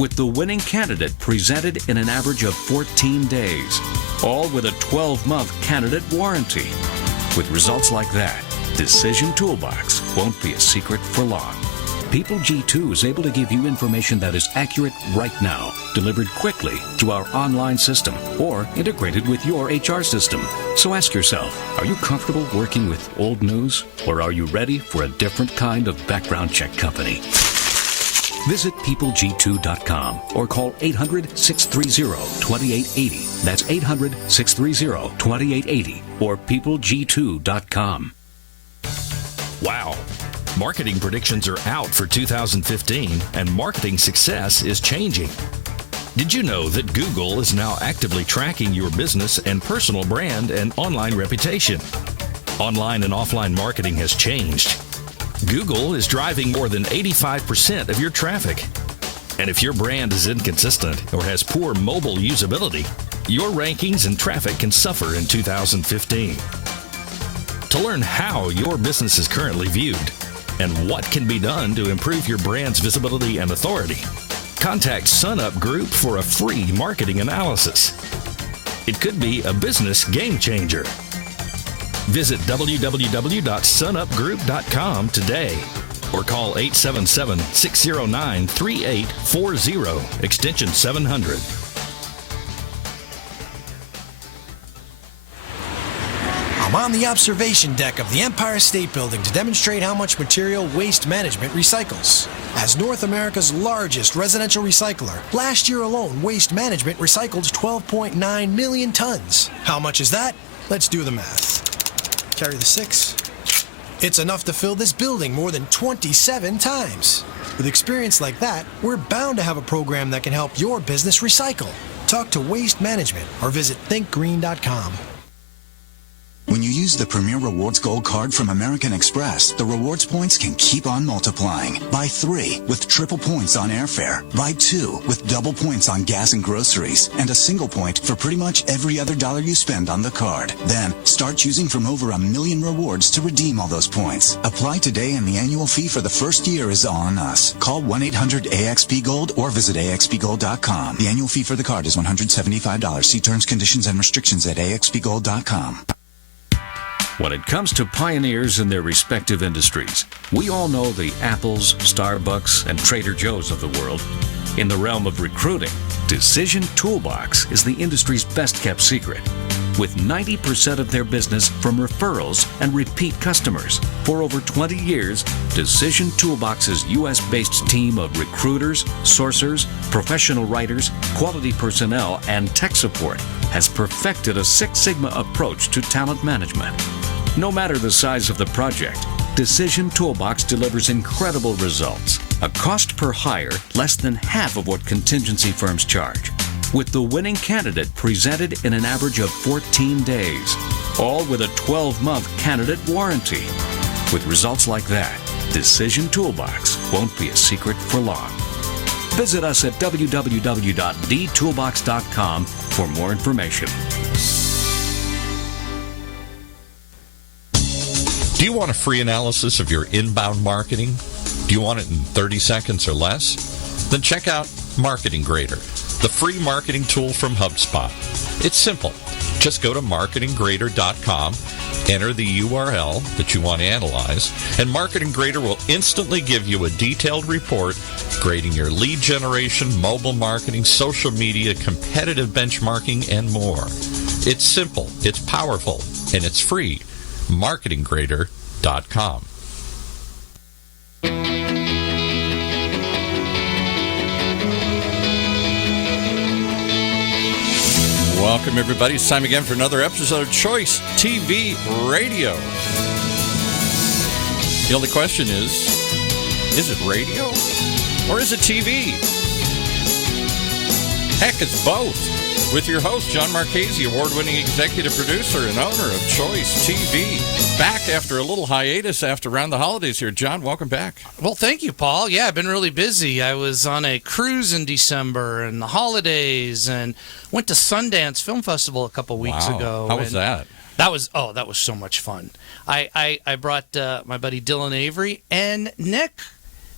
with the winning candidate presented in an average of 14 days, all with a 12-month candidate warranty. With results like that, Decision Toolbox won't be a secret for long. People G2 is able to give you information that is accurate right now, delivered quickly through our online system or integrated with your HR system. So ask yourself, are you comfortable working with old news, or are you ready for a different kind of background check company? Visit peopleg2.com or call 800-630-2880. That's 800-630-2880 or peopleg2.com. Wow. Marketing predictions are out for 2015, and marketing success is changing. Did you know that Google is now actively tracking your business and personal brand and online reputation? Online and offline marketing has changed. Google is driving more than 85% of your traffic. And if your brand is inconsistent or has poor mobile usability, your rankings and traffic can suffer in 2015. To learn how your business is currently viewed and what can be done to improve your brand's visibility and authority, contact SunUp Group for a free marketing analysis. It could be a business game changer. Visit www.sunupgroup.com today or call 877-609-3840, extension 700. I'm on the observation deck of the Empire State Building to demonstrate how much material Waste Management recycles. As North America's largest residential recycler, last year alone, Waste Management recycled 12.9 million tons. How much is that? Let's do the math. Carry the 6. It's enough to fill this building more than 27 times. With experience like that, we're bound to have a program that can help your business recycle. Talk to Waste Management or visit thinkgreen.com. When you use the Premier Rewards Gold Card from American Express, the rewards points can keep on multiplying. Buy 3 with triple points on airfare. Buy 2 with double points on gas and groceries. And a single point for pretty much every other dollar you spend on the card. Then, start choosing from over 1 million rewards to redeem all those points. Apply today and the annual fee for the first year is on us. Call 1-800-AXP-GOLD or visit AXPGold.com. The annual fee for the card is $175. See terms, conditions, and restrictions at AXPGold.com. When it comes to pioneers in their respective industries, we all know the Apples, Starbucks, and Trader Joe's of the world. In the realm of recruiting, Decision Toolbox is the industry's best-kept secret, with 90% of their business from referrals and repeat customers. For over 20 years, Decision Toolbox's U.S.-based team of recruiters, sourcers, professional writers, quality personnel, and tech support has perfected a Six Sigma approach to talent management. No matter the size of the project, Decision Toolbox delivers incredible results. A cost per hire less than half of what contingency firms charge, with the winning candidate presented in an average of 14 days, all with a 12-month candidate warranty. With results like that, Decision Toolbox won't be a secret for long. Visit us at www.dtoolbox.com for more information. Do you want a free analysis of your inbound marketing? Do you want it in 30 seconds or less? Then check out Marketing Grader, the free marketing tool from HubSpot. It's simple. Just go to marketinggrader.com, enter the URL that you want to analyze, and Marketing Grader will instantly give you a detailed report grading your lead generation, mobile marketing, social media, competitive benchmarking, and more. It's simple, it's powerful, and it's free. marketinggrader.com. Welcome, everybody. It's time again for another episode of Chioice TV Radio. The only question is it radio or is it TV? Heck, it's both. With your host, John Marchese, award-winning executive producer and owner of Chioice TV. Back after a little hiatus after around the holidays here. John, welcome back. Well, thank you, Paul. Yeah, I've been really busy. I was on a cruise in December and the holidays and went to Sundance Film Festival a couple weeks ago. How was that? That was so much fun. I brought my buddy Dylan Avery and Nick.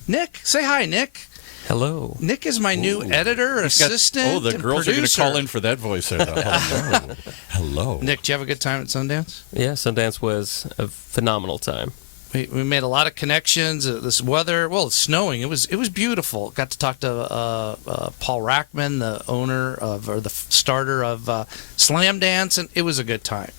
Nick, say hi, Nick. Hello. Nick is my new editor, assistant, the and girls are going to producer. call in for that voice there. Hello. Hello. Nick, did you have a good time at Sundance? Yeah, Sundance was a phenomenal time. We made a lot of connections. This weather, well, it's snowing. It was beautiful. Got to talk to Paul Rackman, the owner of, or the starter of Slam Dance, and it was a good time.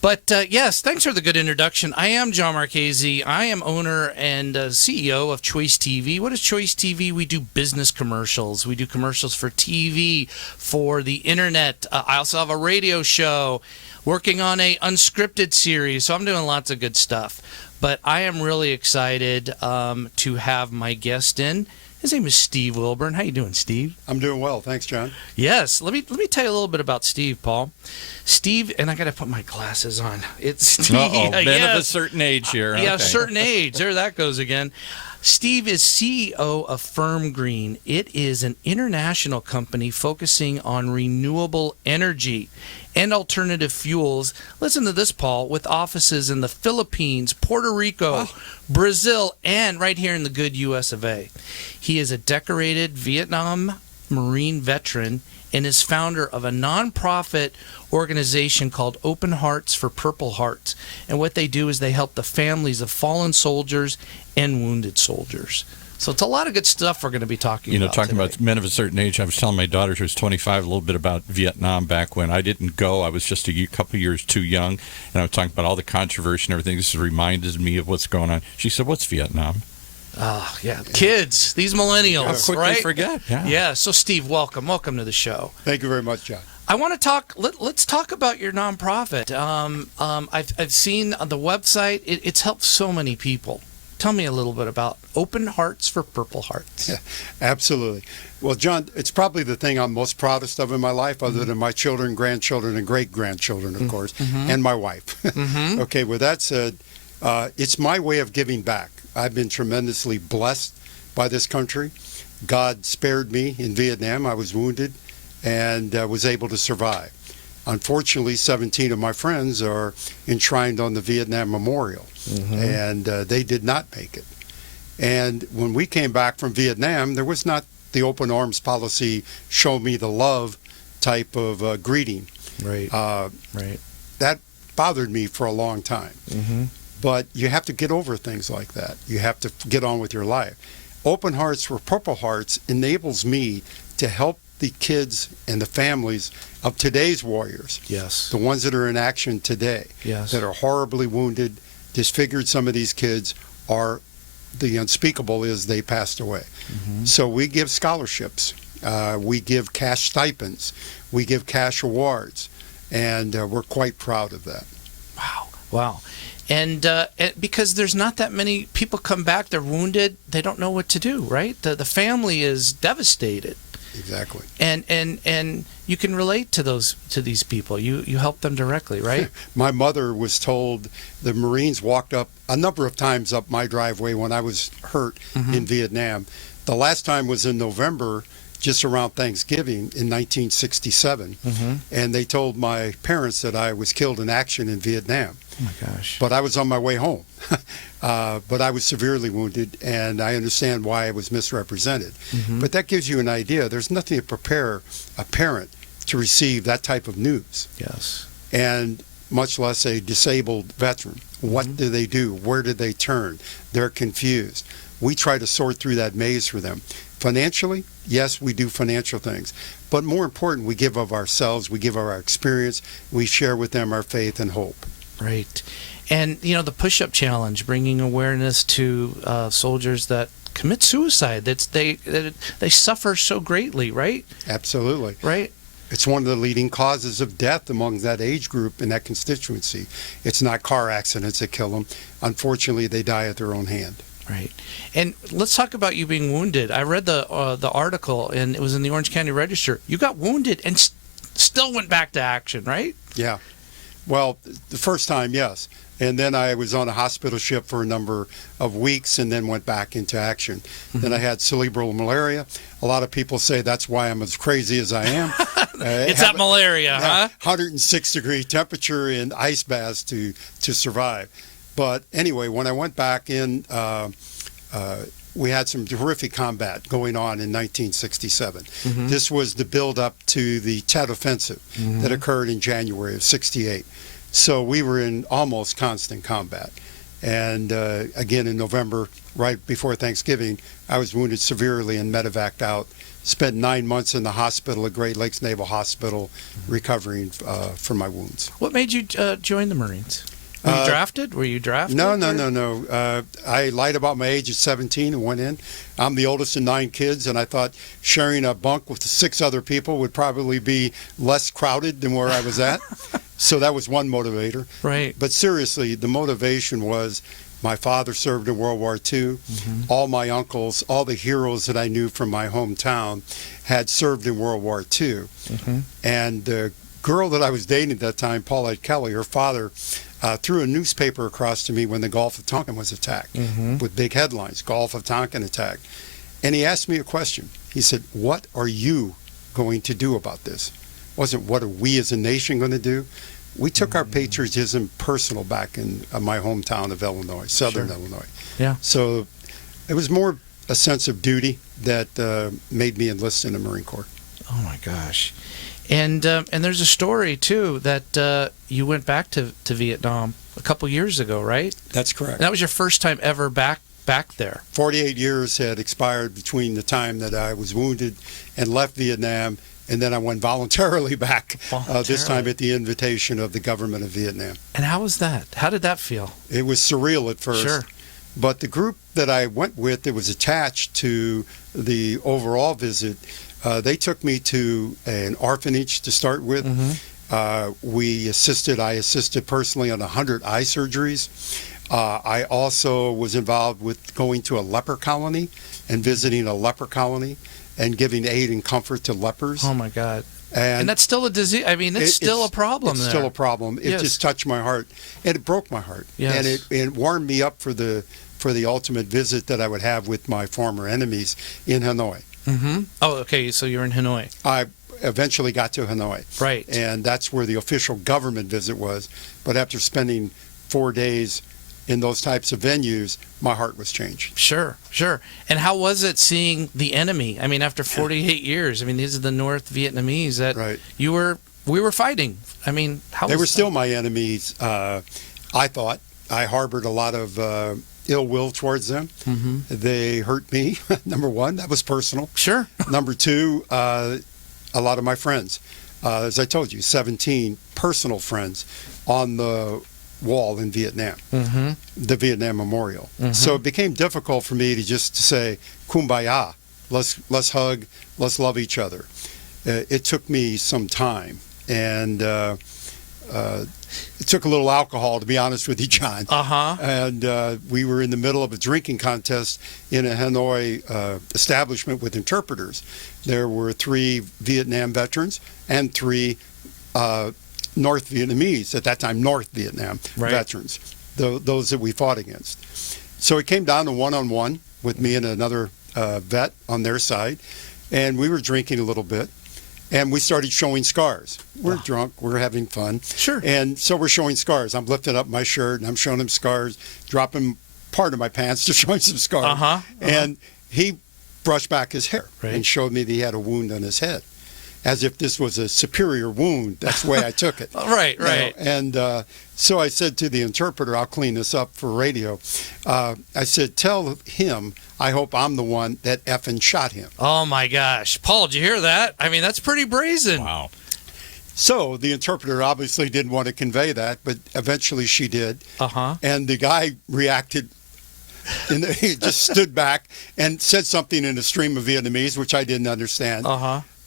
But yes, thanks for the good introduction. I am John Marchese. I am owner and CEO of Chioice TV. What is Chioice TV? We do business commercials. We do commercials for TV, for the internet. I also have a radio show, working on a unscripted series. So I'm doing lots of good stuff. But I am really excited to have my guest in. His name is Steve Wilburn. How you doing, Steve? I'm doing well, thanks, John. Yes. Let me tell you a little bit about Steve, Paul. Steve, and I got to put my glasses on. It's Steve. Men of a certain age here. Yeah, Okay. certain age. There that goes again. Steve is CEO of FIRMGREEN. It is an international company focusing on renewable energy and alternative fuels. Listen to this, Paul, with offices in the Philippines, Puerto Rico, Brazil, and right here in the good U.S. of A. He is a decorated Vietnam Marine veteran and is founder of a nonprofit organization called Open Hearts for Purple Hearts. And what they do is they help the families of fallen soldiers and wounded soldiers. So it's a lot of good stuff we're going to be talking about. Talking today. about men of a certain age, I was telling my daughter, who was 25, a little bit about Vietnam back when I didn't go. I was just a couple years too young, and I was talking about all the controversy and everything. This reminded me of what's going on. She said, "What's Vietnam?" Oh, yeah. Kids, these millennials, How quick right? they forget. Yeah. So, Steve, welcome to the show. Thank you very much, John. I want to talk. Let's talk about your nonprofit. I've seen on the website. It's helped so many people. Tell me a little bit about Open Hearts for Purple Hearts. Yeah, absolutely. Well, John, it's probably the thing I'm most proudest of in my life, other than my children, grandchildren, and great-grandchildren, of course, and my wife. Okay, with that said, it's my way of giving back. I've been tremendously blessed by this country. God spared me in Vietnam. I was wounded and was able to survive. Unfortunately, 17 of my friends are enshrined on the Vietnam Memorial, and they did not make it. And when we came back from Vietnam, there was not the open arms policy, show me the love type of greeting. Right. Right. That bothered me for a long time. But you have to get over things like that. You have to get on with your life. Open Hearts for Purple Hearts enables me to help the kids and the families of today's warriors. Yes. The ones that are in action today. Yes. That are horribly wounded, disfigured. Some of these kids are, the unspeakable is they passed away. So we give scholarships. We give cash stipends. We give cash awards. And we're quite proud of that. Wow. And because there's not that many people come back, they're wounded, they don't know what to do, right? The family is devastated. Exactly. And you can relate to these people. You help them directly, right? My mother was told the Marines walked up a number of times up my driveway when I was hurt in Vietnam. The last time was in November, just around Thanksgiving in 1967. And they told my parents that I was killed in action in Vietnam. Oh my gosh. But I was on my way home. But I was severely wounded, and I understand why I was misrepresented. But that gives you an idea. There's nothing to prepare a parent to receive that type of news. Yes. And much less a disabled veteran. What do they do? Where do they turn? They're confused. We try to sort through that maze for them. Financially, yes, we do financial things. But more important, we give of ourselves, we give of our experience, we share with them our faith and hope. Right. And, the push-up challenge, bringing awareness to soldiers that commit suicide. They suffer so greatly, right? Absolutely. Right. It's one of the leading causes of death among that age group in that constituency. It's not car accidents that kill them. Unfortunately, they die at their own hand. Right. And let's talk about you being wounded. I read the article, and it was in the Orange County Register. You got wounded and still went back to action, right? Yeah. Well, the first time, yes. And then I was on a hospital ship for a number of weeks and then went back into action. Then I had cerebral malaria. A lot of people say that's why I'm as crazy as I am. It's that malaria, huh? 106-degree temperature and ice baths to survive. But anyway, when I went back in we had some terrific combat going on in 1967. This was the build-up to the Tet Offensive that occurred in January of 68. So we were in almost constant combat. And again, in November, right before Thanksgiving, I was wounded severely and medevaced out. Spent 9 months in the hospital at Great Lakes Naval Hospital recovering from my wounds. What made you join the Marines? Were you drafted? Were you drafted? No. I lied about my age at 17 and went in. I'm the oldest of 9 kids, and I thought sharing a bunk with 6 other people would probably be less crowded than where I was at. So that was one motivator. Right. But seriously, the motivation was my father served in World War II. All my uncles, all the heroes that I knew from my hometown had served in World War II. And the girl that I was dating at that time, Paulette Kelly, her father threw a newspaper across to me when the Gulf of Tonkin was attacked with big headlines, Gulf of Tonkin attack. And he asked me a question. He said, what are you going to do about this? It wasn't what are we as a nation going to do? We took our patriotism personal back in my hometown of Illinois, southern Illinois. Yeah. So it was more a sense of duty that made me enlist in the Marine Corps. Oh my gosh. And there's a story too that you went back to Vietnam a couple years ago, right? That's correct. And that was your first time ever back there. 48 years had expired between the time that I was wounded and left Vietnam, and then I went voluntarily back, this time at the invitation of the government of Vietnam. And how was that? How did that feel? It was surreal at first. Sure. But the group that I went with that was attached to the overall visit, they took me to an orphanage to start with. I assisted personally on 100 eye surgeries. I also was involved with going to a leper colony and visiting a leper colony and giving aid and comfort to lepers. Oh my God. And that's still a disease. I mean, it's still a problem there. It's still a problem. It just touched my heart, and it broke my heart. Yes. And it warmed me up for the ultimate visit that I would have with my former enemies in Hanoi. Oh, okay. So you're in Hanoi. I eventually got to Hanoi. Right. And that's where the official government visit was. But after spending 4 days in those types of venues, my heart was changed. Sure. And how was it seeing the enemy? I mean, after 48 years, I mean, these are the North Vietnamese that we were fighting. I mean, they were still my enemies. I thought I harbored a lot of ill will towards them. They hurt me. Number one, that was personal. Sure. Number two, a lot of my friends, as I told you, 17 personal friends on the wall in Vietnam, the Vietnam Memorial. So it became difficult for me to say, kumbaya, let's hug, let's love each other. It took me some time, and it took a little alcohol, to be honest with you, John. And we were in the middle of a drinking contest in a Hanoi establishment with interpreters. There were 3 Vietnam veterans and 3 North Vietnamese, at that time North Vietnam veterans, those that we fought against. So it came down to one-on-one with me and another vet on their side, and we were drinking a little bit, and we started showing scars. We're drunk, we're having fun. Sure. And so we're showing scars. I'm lifting up my shirt, and I'm showing him scars, dropping part of my pants to show him some scars. And he brushed back his hair and showed me that he had a wound on his head, as if this was a superior wound. That's the way I took it. Right. And so I said to the interpreter, I'll clean this up for radio. I said, tell him I hope I'm the one that effing shot him. Oh, my gosh. Paul, did you hear that? I mean, that's pretty brazen. Wow. So the interpreter obviously didn't want to convey that, but eventually she did. And the guy reacted. And he just stood back and said something in a stream of Vietnamese, which I didn't understand.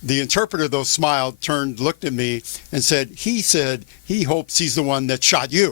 The interpreter, though, smiled, turned, looked at me, and said he hopes he's the one that shot you.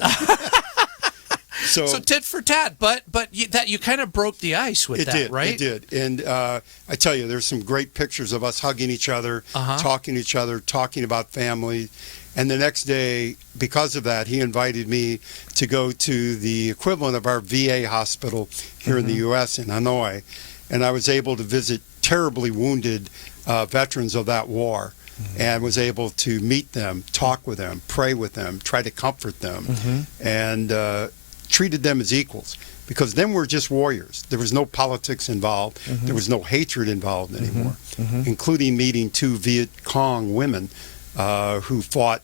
So tit for tat, but you kind of broke the ice with that, right? It did. And I tell you, there's some great pictures of us hugging each other, talking to each other, talking about family. And the next day, because of that, he invited me to go to the equivalent of our VA hospital here in the U.S. in Hanoi. And I was able to visit terribly wounded veterans of that war, and was able to meet them, talk with them, pray with them, try to comfort them, and treated them as equals. because then we're just warriors. There was no politics involved. There was no hatred involved anymore, including meeting 2 Viet Cong women who fought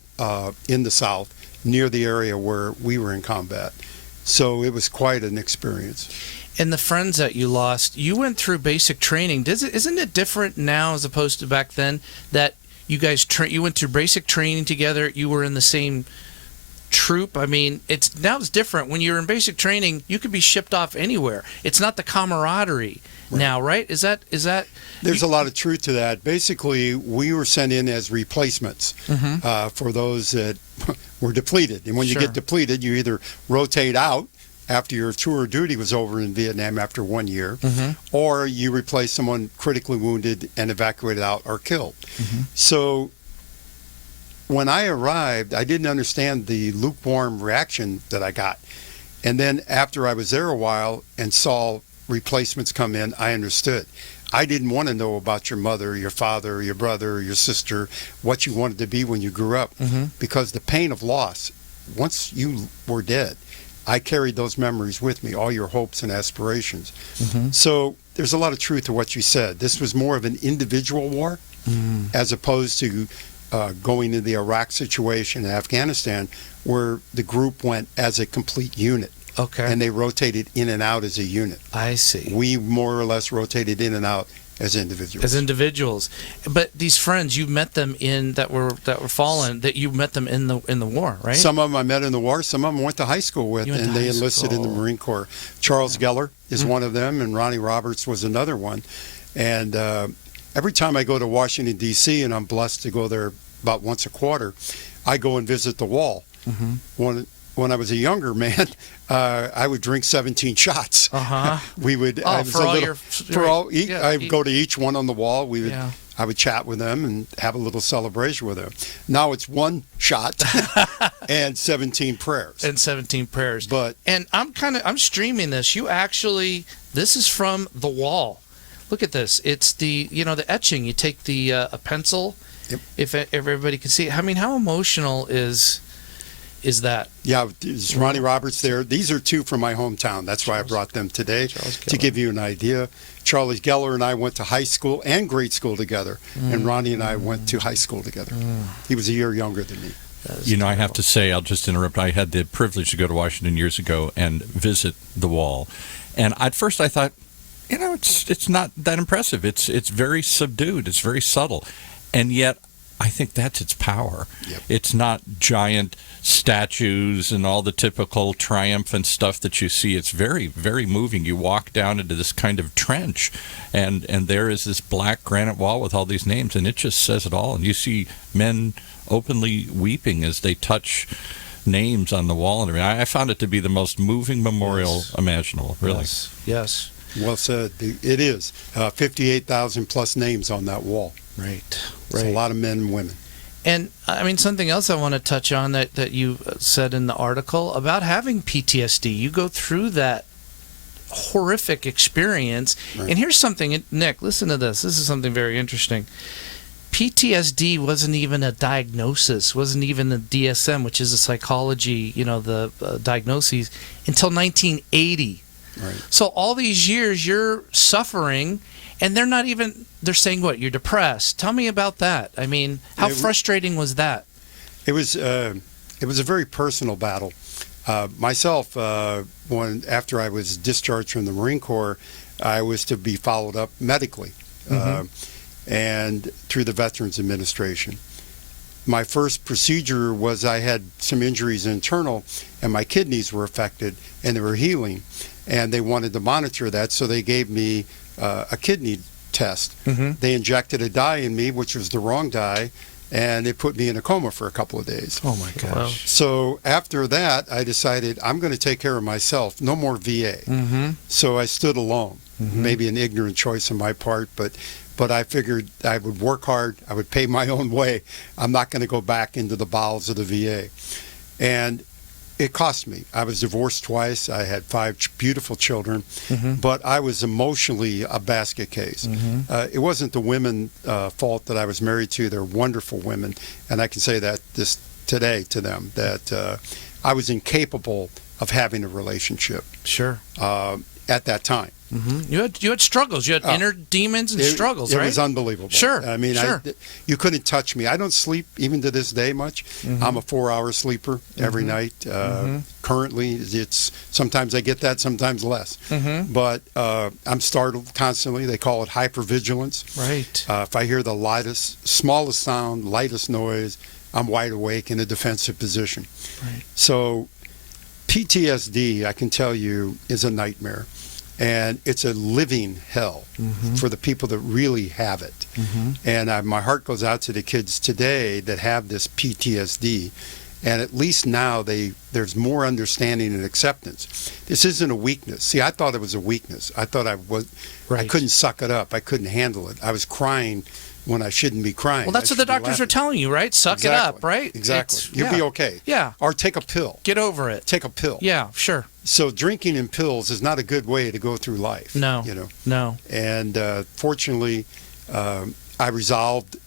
in the South near the area where we were in combat. So it was quite an experience. And the friends that you lost, you went through basic training. Isn't it different now as opposed to back then that you guys you went through basic training together? You were in the same troop. I mean, it's different. When you're in basic training, you could be shipped off anywhere. It's not the camaraderie now, right? Is that? There's a lot of truth to that. Basically, we were sent in as replacements for those that were depleted. And when you get depleted, you either rotate out after your tour of duty was over in Vietnam after 1 year, or you replace someone critically wounded and evacuated out or killed. So when I arrived, I didn't understand the lukewarm reaction that I got. And then after I was there a while and saw replacements come in, I understood. I didn't want to know about your mother, your father, your brother, your sister, what you wanted to be when you grew up, because the pain of loss, once you were dead, I carried those memories with me, all your hopes and aspirations. So there's a lot of truth to what you said. This was more of an individual war as opposed to going into the Iraq situation in Afghanistan, where the group went as a complete unit. Okay. And they rotated in and out as a unit. I see. We more or less rotated in and out as individuals. But these friends, you met them that were fallen. That you met them in the war, right? Some of them I met in the war. Some of them went to high school with, and they enlisted in the Marine Corps. Charles Geller is one of them, and Ronnie Roberts was another one. And every time I go to Washington D.C., and I'm blessed to go there about once a quarter, I go and visit the wall. When I was a younger man, I would drink 17 shots. We would. I would go to each one on the wall. I would chat with them and have a little celebration with them. Now it's 1 shot and 17 prayers. And I'm streaming this. This is from the wall. Look at this. It's the etching. You take a pencil. If everybody can see it. I mean, how emotional is that? Yeah, there's Ronnie Roberts there. These are 2 from my hometown. That's why I brought them today, to give you an idea. Charlie Geller and I went to high school and grade school together, and Ronnie and I went to high school together. He was a year younger than me. I have to say, I'll just interrupt. I had the privilege to go to Washington years ago and visit the wall. And at first I thought, it's not that impressive. It's very subdued. It's very subtle. And yet, I think that's its power. It's not giant statues and all the typical triumphant stuff that you see. It's very, very moving. You walk down into this kind of trench, and there is this black granite wall with all these names, and it just says it all. And you see men openly weeping as they touch names on the wall. And I found it to be the most moving memorial imaginable, really. Yes. Well said. It is. 58,000 plus names on that wall. Right. It's a lot of men and women. And I mean, something else I want to touch on that you said in the article about having PTSD. You go through that horrific experience. And here's something, Nick, listen to this. This is something very interesting. PTSD wasn't even a diagnosis, wasn't even a DSM, which is a psychology, the diagnoses, until 1980. Right. So all these years you're suffering, and they're saying what? You're depressed. Tell me about that. I mean, how frustrating was that? It was a very personal battle. Myself, after I was discharged from the Marine Corps, I was to be followed up medically and through the Veterans Administration. My first procedure was I had some injuries internal, and my kidneys were affected, and they were healing, and they wanted to monitor that, so they gave me a kidney test. They injected a dye in me, which was the wrong dye, and it put me in a coma for a couple of days. Oh my gosh. Wow. So after that, I decided I'm going to take care of myself. No more VA. So I stood alone. Maybe an ignorant choice on my part, but I figured I would work hard. I would pay my own way. I'm not going to go back into the bowels of the VA. And it cost me. I was divorced twice. I had 5 beautiful children, but I was emotionally a basket case. It wasn't the women's fault that I was married to. They're wonderful women, and I can say that this today to them, that I was incapable of having a relationship. Sure. At that time. Mm-hmm. You had struggles. You had inner demons and struggles, right? It was unbelievable. Sure. I mean, sure. You couldn't touch me. I don't sleep even to this day much. Mm-hmm. I'm a 4-hour sleeper every night. Currently, it's sometimes I get that, sometimes less. But I'm startled constantly. They call it hypervigilance. Right. If I hear the smallest sound, lightest noise, I'm wide awake in a defensive position. Right. So PTSD, I can tell you, is a nightmare. And it's a living hell for the people that really have it. And my heart goes out to the kids today that have this PTSD. And at least now there's more understanding and acceptance. This isn't a weakness. See, I thought it was a weakness. I thought I couldn't suck it up. I couldn't handle it. I was crying when I shouldn't be crying. Well, that's what the doctors are telling you, right? Suck it up, right? Exactly. You'll be okay. Yeah. Or take a pill. Get over it. Take a pill. Yeah, sure. So drinking and pills is not a good way to go through life. No. No. And fortunately, I resolved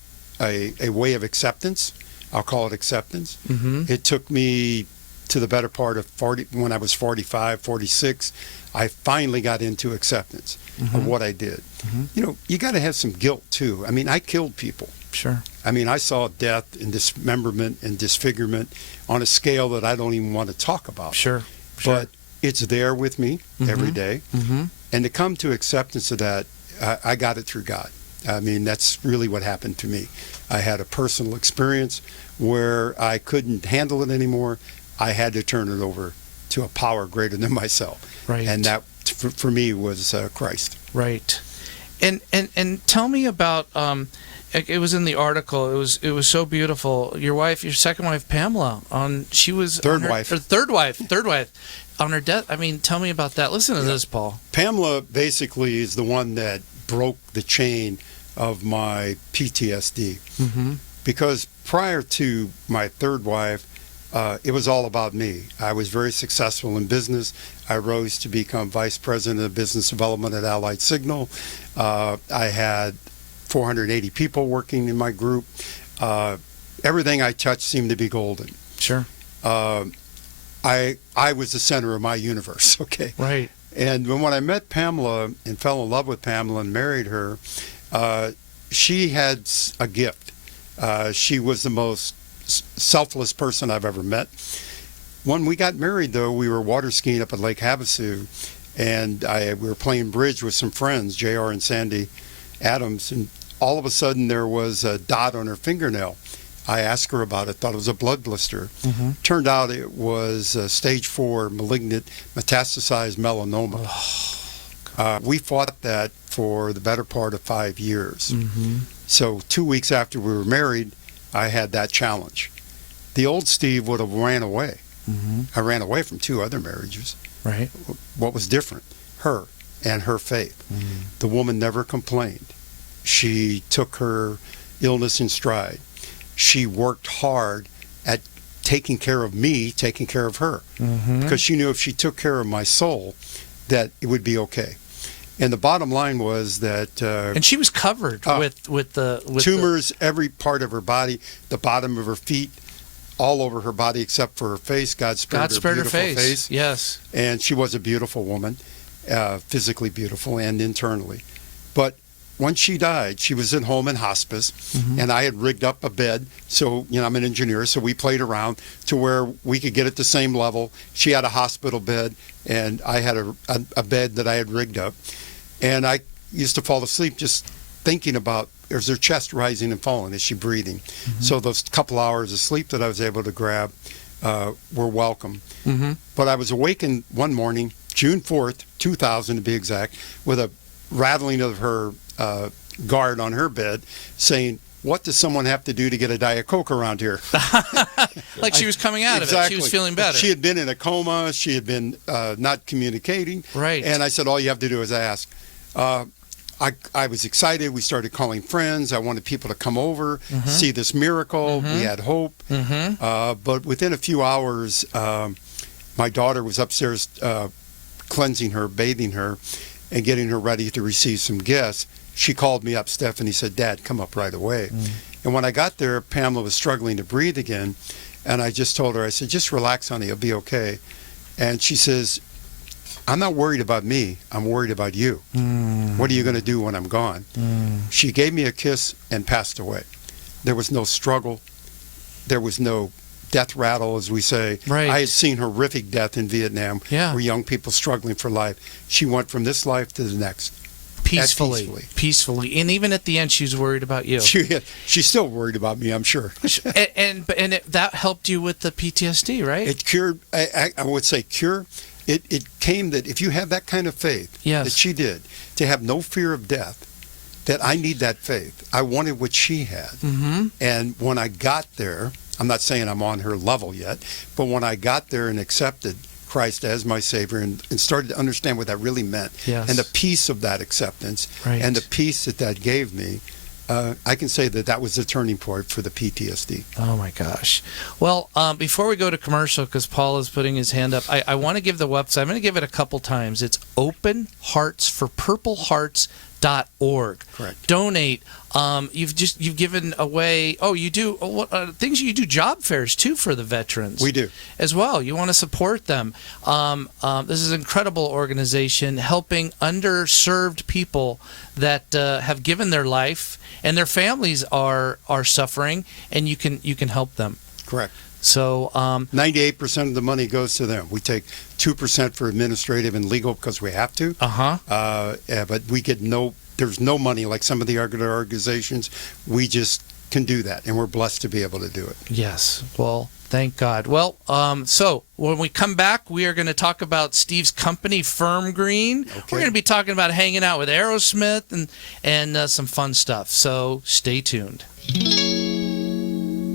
a way of acceptance. I'll call it acceptance. It took me to the better part of 40, when I was 45, 46, I finally got into acceptance of what I did. You got to have some guilt too. I mean, I killed people. Sure. I mean, I saw death and dismemberment and disfigurement on a scale that I don't even want to talk about. Sure. But it's there with me every day. And to come to acceptance of that, I got it through God. I mean, that's really what happened to me. I had a personal experience where I couldn't handle it anymore. I had to turn it over to a power greater than myself. Right. And that, for me, was Christ. Right. And tell me about, it was in the article, it was so beautiful. Your wife, your second wife, Pamela, she was... Third wife. On her death. I mean, tell me about that. Listen to this, Paul. Pamela basically is the one that broke the chain of my PTSD. Because prior to my third wife, it was all about me. I was very successful in business. I rose to become vice president of business development at Allied Signal. I had 480 people working in my group. Everything I touched seemed to be golden. Sure. I was the center of my universe, okay? Right. And when I met Pamela and fell in love with Pamela and married her, she had a gift. She was the most selfless person I've ever met. When we got married, though, we were water skiing up at Lake Havasu, and we were playing bridge with some friends, JR and Sandy Adams, and all of a sudden there was a dot on her fingernail. I asked her about it, thought it was a blood blister. Turned out it was stage 4 malignant metastasized melanoma. We fought that for the better part of 5 years. So 2 weeks after we were married, I had that challenge. The old Steve would have ran away. I ran away from 2 other marriages. Right. What was different? Her and her faith. The woman never complained. She took her illness in stride. She worked hard at taking care of me, taking care of her, because she knew if she took care of my soul, that it would be okay. And the bottom line was that... and she was covered with tumors, every part of her body, the bottom of her feet, all over her body except for her face. God spared her beautiful face. Yes. And she was a beautiful woman, physically beautiful and internally. But when she died, she was at home in hospice, and I had rigged up a bed. So, I'm an engineer, so we played around to where we could get at the same level. She had a hospital bed, and I had a bed that I had rigged up. And I used to fall asleep just thinking about, is her chest rising and falling? Is she breathing? So those couple hours of sleep that I was able to grab were welcome. But I was awakened one morning, June 4th, 2000 to be exact, with a rattling of her guard on her bed saying, what does someone have to do to get a Diet Coke around here? Like she was coming out of it. She was feeling better. She had been in a coma. She had been not communicating. Right. And I said, all you have to do is ask. I was excited. We started calling friends. I wanted people to come over, see this miracle. We had hope. But within a few hours, my daughter was upstairs cleansing her, bathing her, and getting her ready to receive some guests. She called me up, Stephanie said, Dad, come up right away. And when I got there, Pamela was struggling to breathe again. And I just told her, I said, just relax, honey, it'll be okay. And she says, I'm not worried about me. I'm worried about you. What are you going to do when I'm gone? She gave me a kiss and passed away. There was no struggle. There was no death rattle, as we say. Right. I had seen horrific death in Vietnam, where young people struggling for life. She went from this life to the next. Peacefully. And even at the end, she was worried about you. She's still worried about me, I'm sure. That helped you with the PTSD, right? It cured, I would say cure. It came that if you have that kind of faith that she did, to have no fear of death, that I need that faith. I wanted what she had. And when I got there, I'm not saying I'm on her level yet, but when I got there and accepted Christ as my Savior and started to understand what that really meant, and the peace of that acceptance, and the peace that gave me, I can say that was the turning point for the PTSD. Oh, my gosh. Well, before we go to commercial, because Paul is putting his hand up, I want to give the website. I'm going to give it a couple times. It's openheartsforpurplehearts.org. Correct. Donate. You've given away. Oh, you do things. You do job fairs too for the veterans. We do as well. You want to support them. This is an incredible organization helping underserved people that have given their life and their families are suffering, and you can help them. Correct. So 98% of the money goes to them. We take 2% for administrative and legal because we have to. But we get there's no money like some of the other organizations. We just can do that, and we're blessed to be able to do it. Yes. Well, thank God. Well, so when we come back, we are going to talk about Steve's company, FIRMGREEN. Okay. We're going to be talking about hanging out with Aerosmith and some fun stuff. So stay tuned.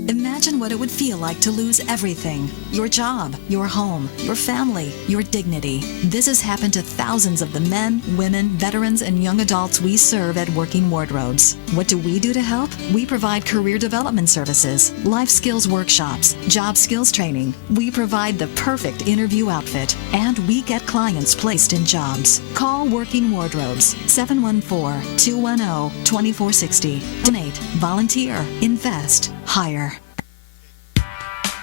Imagine what it would feel like to lose everything. Your job, your home, your family, your dignity. This has happened to thousands of the men, women, veterans, and young adults we serve at Working Wardrobes. What do we do to help? We provide career development services, life skills workshops, job skills training. We provide the perfect interview outfit, and we get clients placed in jobs. Call Working Wardrobes, 714-210-2460. Donate, volunteer, invest, hire.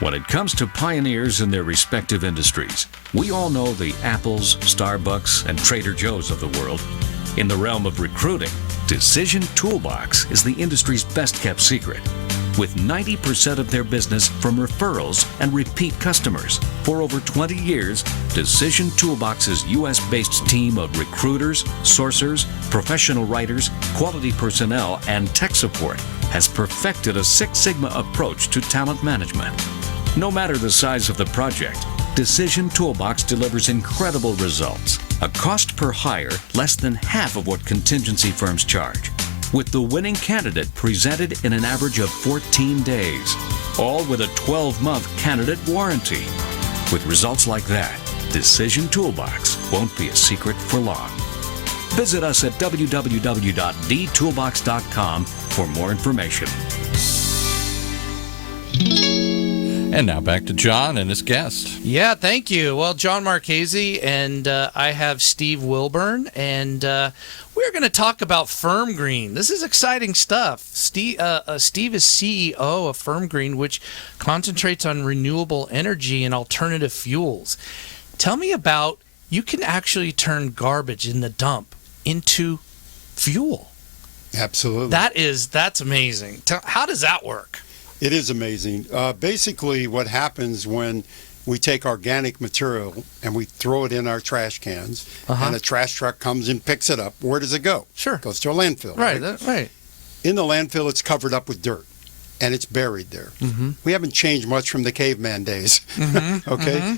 When it comes to pioneers in their respective industries, we all know the Apples, Starbucks, and Trader Joe's of the world. In the realm of recruiting, Decision Toolbox is the industry's best-kept secret, with 90% of their business from referrals and repeat customers. For over 20 years, Decision Toolbox's U.S.-based team of recruiters, sourcers, professional writers, quality personnel, and tech support has perfected a Six Sigma approach to talent management. No matter the size of the project, Decision Toolbox delivers incredible results. A cost per hire less than half of what contingency firms charge, with the winning candidate presented in an average of 14 days, all with a 12-month candidate warranty. With results like that, Decision Toolbox won't be a secret for long. Visit us at www.dtoolbox.com for more information. And now back to John and his guest. Yeah, thank you. Well, John Marchese, and I have Steve Wilburn, and we're going to talk about FIRMGREEN. This is exciting stuff. Steve is CEO of FIRMGREEN, which concentrates on renewable energy and alternative fuels. Tell me about, you can actually turn garbage in the dump into fuel. Absolutely. That's amazing. How does that work? It is amazing. Basically, what happens when we take organic material and we throw it in our trash cans, and a trash truck comes and picks it up, where does it go? Sure. It goes to a landfill. Right. Right. In the landfill, it's covered up with dirt, and it's buried there. We haven't changed much from the caveman days. Okay?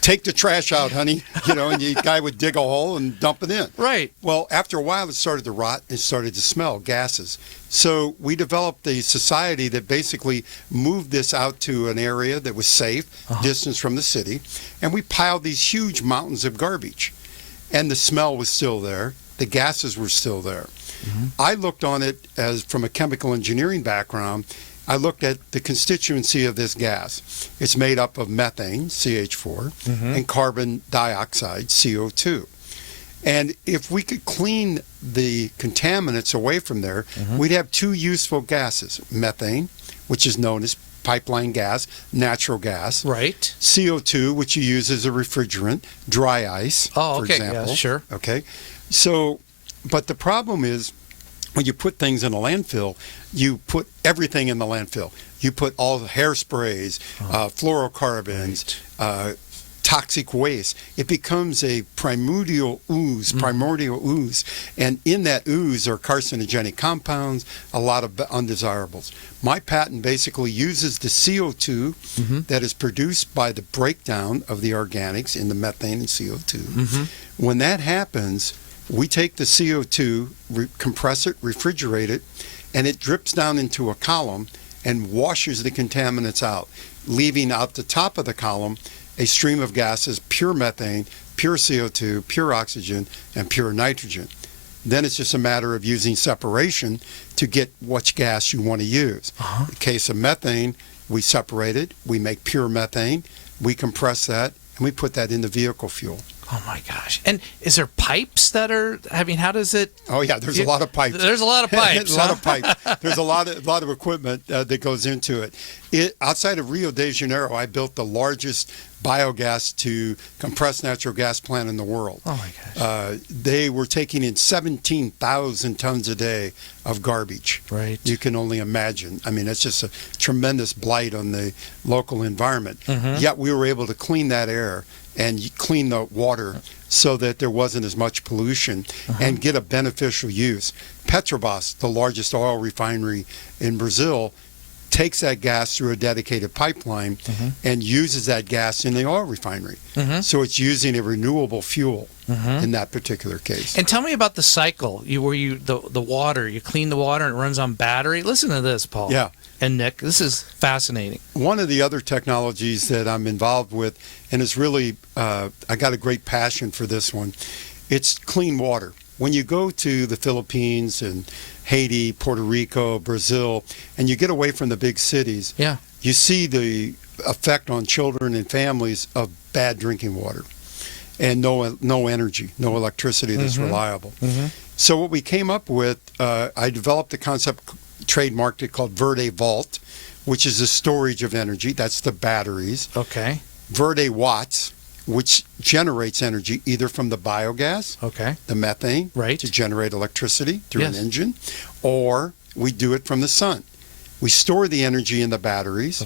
Take the trash out, honey. And the guy would dig a hole and dump it in. Right. Well, after a while, it started to rot and started to smell gases. So we developed a society that basically moved this out to an area that was safe, distance from the city, and we piled these huge mountains of garbage. And the smell was still there. The gases were still there. I looked on it as, from a chemical engineering background, I looked at the constituency of this gas. It's made up of methane, CH4, and carbon dioxide, CO2. And if we could clean the contaminants away from there, we'd have two useful gases, methane, which is known as pipeline gas, natural gas. Right. CO2, which you use as a refrigerant, dry ice, for example. Yeah, sure. Okay. So, but the problem is, when you put things in a landfill, you put everything in the landfill. You put all the hairsprays, fluorocarbons, toxic waste. It becomes a primordial ooze, and in that ooze are carcinogenic compounds, a lot of undesirables. My patent basically uses the CO2 that is produced by the breakdown of the organics in the methane and CO2. When that happens, we take the CO2, compress it, refrigerate it, and it drips down into a column and washes the contaminants out, leaving out the top of the column a stream of gases, pure methane, pure CO2, pure oxygen, and pure nitrogen. Then it's just a matter of using separation to get which gas you want to use. In the case of methane, we separate it, we make pure methane, we compress that, and we put that into vehicle fuel. Oh my gosh! And is there pipes that are? I mean, how does it? Oh yeah, there's a lot of pipes. There's a lot of pipes. A lot of pipes. There's a lot of equipment that goes into it. Outside of Rio de Janeiro, I built the largest biogas to compressed natural gas plant in the world. Oh my gosh! They were taking in 17,000 tons a day of garbage. Right. You can only imagine. I mean, it's just a tremendous blight on the local environment. Yet we were able to clean that air and clean the water so that there wasn't as much pollution and get a beneficial use. Petrobras, the largest oil refinery in Brazil, takes that gas through a dedicated pipeline and uses that gas in the oil refinery. So it's using a renewable fuel in that particular case. And tell me about the cycle. The water, you clean the water and it runs on battery. Listen to this, Paul. Yeah. And Nick, this is fascinating. One of the other technologies that I'm involved with, and it's really, I got a great passion for this one, it's clean water. When you go to the Philippines and Haiti, Puerto Rico, Brazil, and you get away from the big cities, you see the effect on children and families of bad drinking water and no energy, no electricity that's reliable. So what we came up with, I developed a concept, trademarked it, called Verde Vault, which is the storage of energy. That's the batteries. Okay. Verde Watts, which generates energy either from the biogas, the methane, to generate electricity through an engine, or we do it from the sun. We store the energy in the batteries,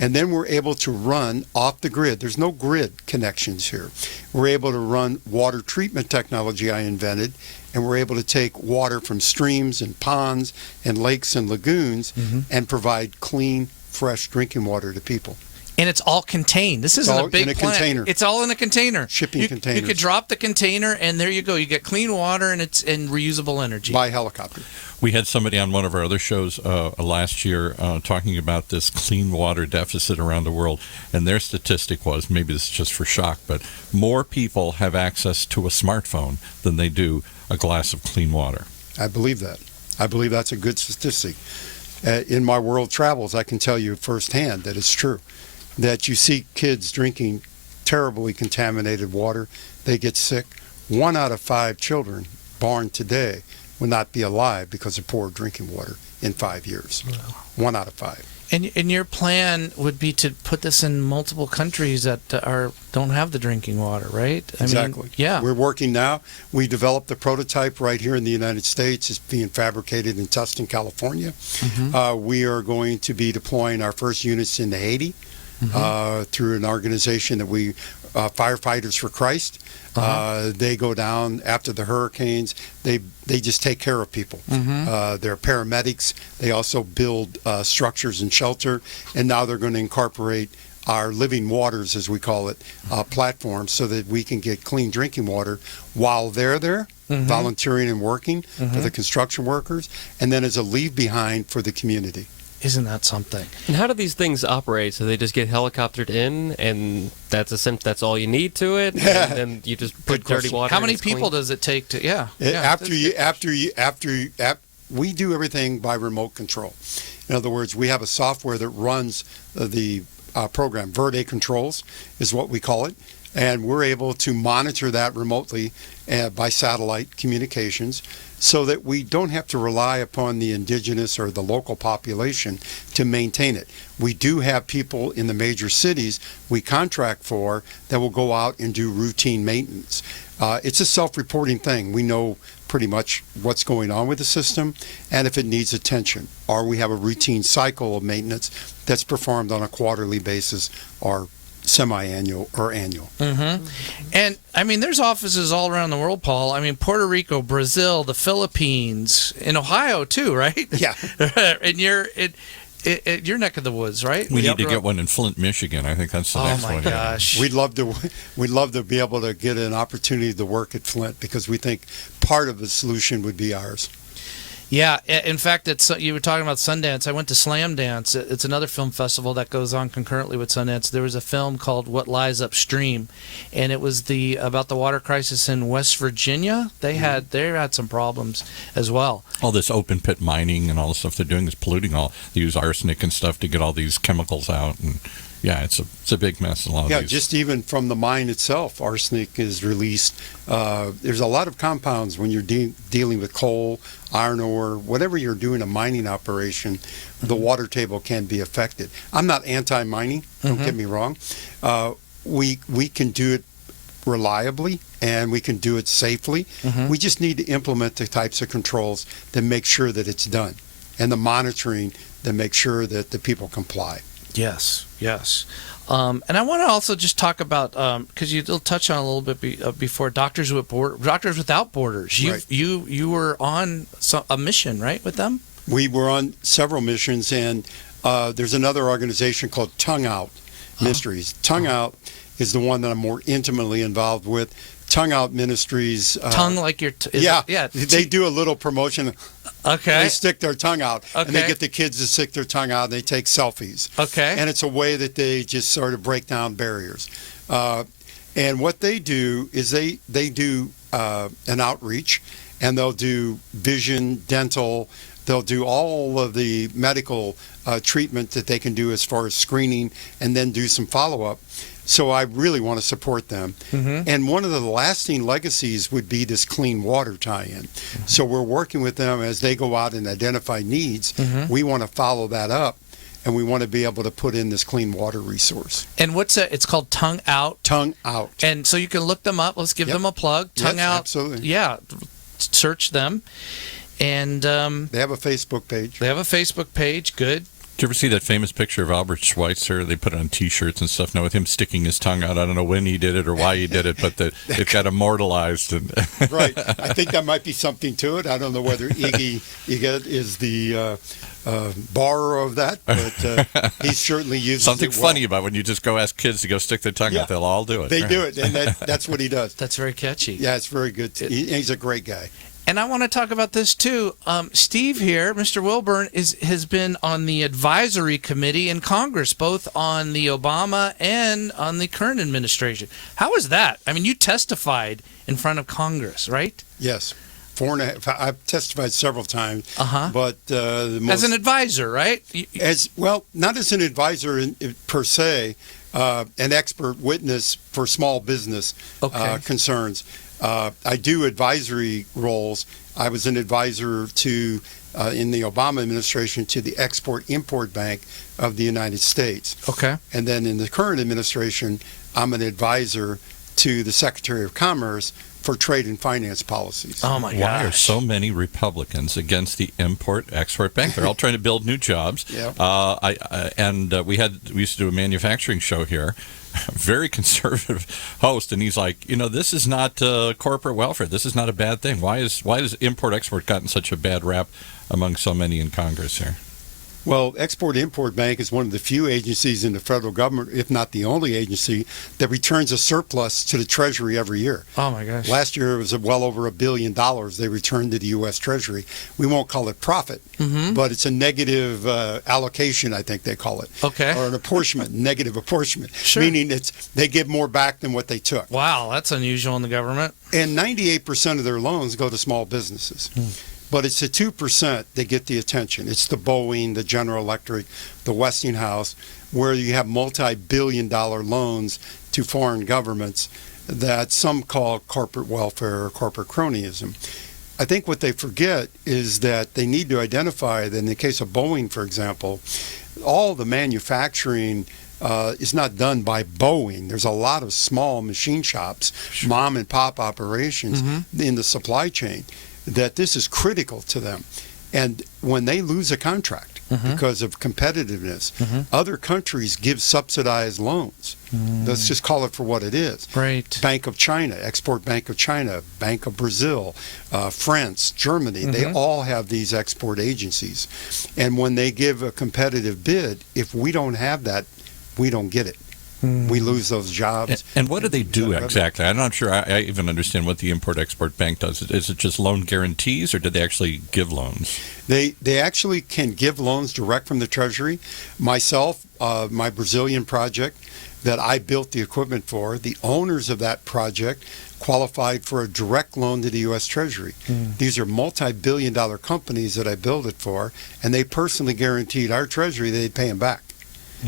and then we're able to run off the grid. There's no grid connections here. We're able to run water treatment technology I invented, and we're able to take water from streams and ponds and lakes and lagoons and provide clean, fresh drinking water to people. And it's all contained. This isn't a big in a plant. container. It's all in a container. Shipping containers. You could drop the container, and there you go. You get clean water and reusable energy. By helicopter. We had somebody on one of our other shows last year talking about this clean water deficit around the world, and their statistic was, maybe this is just for shock, but more people have access to a smartphone than they do a glass of clean water. I believe that. I believe that's a good statistic. In my world travels, I can tell you firsthand that it's true. That you see kids drinking terribly contaminated water, they get sick. 1 out of 5 children born today will not be alive because of poor drinking water in 5 years. Wow. 1 out of 5. And your plan would be to put this in multiple countries that don't have the drinking water, right? Exactly. We're working now. We developed the prototype right here in the United States. It's being fabricated in Tustin, California. We are going to be deploying our first units into Haiti. Through an organization that we, Firefighters for Christ. They go down after the hurricanes. They just take care of people. They're paramedics. They also build structures and shelter. And now they're going to incorporate our Living Waters, as we call it, platform so that we can get clean drinking water while they're there, volunteering and working for the construction workers, and then as a leave behind for the community. Isn't that something? And how do these things operate? So they just get helicoptered in, and that's all you need to it, and then you just put dirty water. How many people does it take to? We do everything by remote control. In other words, we have a software that runs the program. Verde Controls is what we call it, and we're able to monitor that remotely by satellite communications. so that we don't have to rely upon the indigenous or the local population to maintain it. We do have people in the major cities we contract for that will go out and do routine maintenance. It's a self-reporting thing. We know pretty much what's going on with the system and if it needs attention, or we have a routine cycle of maintenance that's performed on a quarterly basis or semi-annual or annual. Mm-hmm. And I mean, there's offices all around the world, Paul. I mean, Puerto Rico, Brazil, the Philippines, in Ohio too, right? Yeah. And you're your neck of the woods, right? We need to get one in Flint, Michigan. I think that's the next one. Oh my gosh. We'd love to be able to get an opportunity to work at Flint because we think part of the solution would be ours. Yeah, in fact, you were talking about Sundance. I went to Slam Dance. It's another film festival that goes on concurrently with Sundance. There was a film called What Lies Upstream, and it was about the water crisis in West Virginia. They had some problems as well. All this open pit mining and all the stuff they're doing is polluting all. They use arsenic and stuff to get all these chemicals out, and yeah, it's a big mess. A lot of these. Just even from the mine itself, arsenic is released. There's a lot of compounds when you're dealing with coal, iron ore, whatever you're doing a mining operation, the water table can be affected. I'm not anti-mining, don't get me wrong. We can do it reliably and we can do it safely. We just need to implement the types of controls that make sure that it's done and the monitoring that make sure that the people comply. Yes. And I want to also just talk about, because you did touch on a little bit before, Doctors Without Borders. You were on a mission, right, with them? We were on several missions, and there's another organization called Tongue Out Ministries. Tongue Out is the one that I'm more intimately involved with. Tongue Out Ministries. Tongue like your... They do a little promotion. Okay. They stick their tongue out, okay. and they get the kids to stick their tongue out, and they take selfies. Okay. And it's a way that they just sort of break down barriers. And what they do is they do an outreach, and they'll do vision, dental, they'll do all of the medical treatment that they can do as far as screening, and then do some follow-up. So I really want to support them. And one of the lasting legacies would be this clean water tie-in. So we're working with them as they go out and identify needs. We want to follow that up, and we want to be able to put in this clean water resource. And it's called Tongue Out? Tongue Out. And so you can look them up. Let's give them a plug. Tongue Out. Absolutely. Yeah. Search them. And they have a Facebook page. Good. Did you ever see that famous picture of Albert Schweitzer? They put it on T-shirts and stuff now with him sticking his tongue out. I don't know when he did it or why he did it, but it got immortalized. Right. I think that might be something to it. I don't know whether Iggy is the borrower of that, but he certainly uses something it well. funny about when you just go ask kids to go stick their tongue out. They'll all do it. They do it, and that's what he does. That's very catchy. Yeah, it's very good. He's a great guy. And I want to talk about this too. Steve here, Mr. Wilburn, has been on the advisory committee in Congress, both on the Obama and on the current administration. How was that? I mean, you testified in front of Congress, right? Yes. 4.5. I've testified several times. But as an advisor, right? Not as an advisor per se, an expert witness for small business concerns. I do advisory roles. I was an advisor to, in the Obama administration, to the Export-Import Bank of the United States. Okay. And then in the current administration, I'm an advisor to the Secretary of Commerce for trade and finance policies. Oh, my gosh. Why are so many Republicans against the Import-Export Bank? They're all trying to build new jobs. We used to do a manufacturing show here. Very conservative host, and he's like, this is not corporate welfare. This is not a bad thing. Why does import-export gotten such a bad rap among so many in Congress here? Well, Export-Import Bank is one of the few agencies in the federal government, if not the only agency, that returns a surplus to the Treasury every year. Oh, my gosh. Last year, it was well over $1 billion they returned to the U.S. Treasury. We won't call it profit, but it's a negative allocation, I think they call it. Okay. Or an apportionment, negative apportionment, sure. Meaning they give more back than what they took. Wow, that's unusual in the government. And 98% of their loans go to small businesses. But it's the 2% that get the attention. It's the Boeing, the General Electric, the Westinghouse, where you have multi-billion-dollar loans to foreign governments that some call corporate welfare or corporate cronyism. I think what they forget is that they need to identify that in the case of Boeing, for example, all the manufacturing is not done by Boeing. There's a lot of small machine shops, mom and pop operations in the supply chain, that this is critical to them. And when they lose a contract because of competitiveness, other countries give subsidized loans. Let's just call it for what it is. Right. Bank of China, Export Bank of China, Bank of Brazil, France, Germany, they all have these export agencies. And when they give a competitive bid, if we don't have that, we don't get it. We lose those jobs. And what do they do exactly? I'm not sure I even understand what the Import-Export Bank does. Is it just loan guarantees, or do they actually give loans? They actually can give loans direct from the Treasury. Myself, my Brazilian project that I built the equipment for, the owners of that project qualified for a direct loan to the U.S. Treasury. These are multi-billion-dollar companies that I built it for, and they personally guaranteed our Treasury they'd pay them back.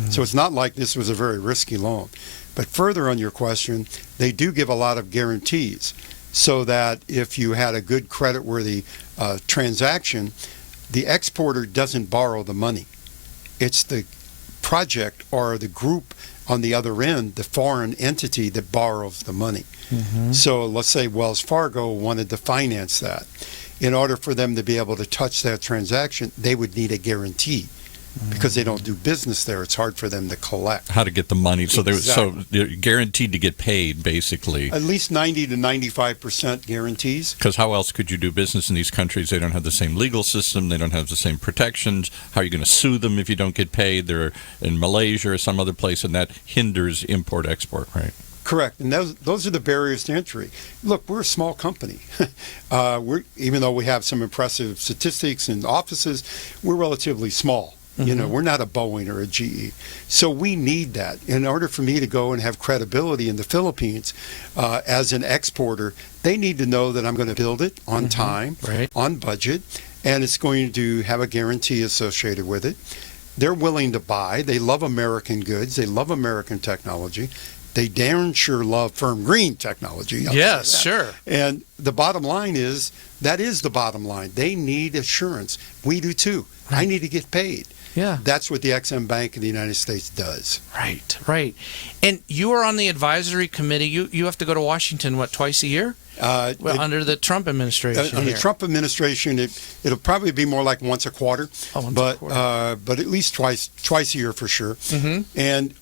So it's not like this was a very risky loan. But further on your question, they do give a lot of guarantees so that if you had a good creditworthy transaction, the exporter doesn't borrow the money. It's the project or the group on the other end, the foreign entity, that borrows the money. So let's say Wells Fargo wanted to finance that. In order for them to be able to touch that transaction, they would need a guarantee. Because they don't do business there, it's hard for them to collect. How to get the money. So they're guaranteed to get paid, basically. At least 90 to 95% guarantees. Because how else could you do business in these countries? They don't have the same legal system. They don't have the same protections. How are you going to sue them if you don't get paid? They're in Malaysia or some other place, and that hinders import-export, right? Correct, and those are the barriers to entry. Look, we're a small company. Even though we have some impressive statistics and offices, we're relatively small. You know, we're not a Boeing or a GE. So we need that. In order for me to go and have credibility in the Philippines as an exporter, they need to know that I'm going to build it on time, on budget, and it's going to have a guarantee associated with it. They're willing to buy. They love American goods. They love American technology. They darn sure love FIRMGREEN technology. Yes, sure. And the bottom line is, that is the bottom line. They need assurance. We do too. I need to get paid. Yeah. That's what the EXIM Bank in the United States does. Right, right. And you are on the advisory committee. You have to go to Washington, what, twice a year? Under the Trump administration. Under the Trump administration, it'll probably be more like once a quarter. Oh, once a quarter. But at least twice a year for sure. And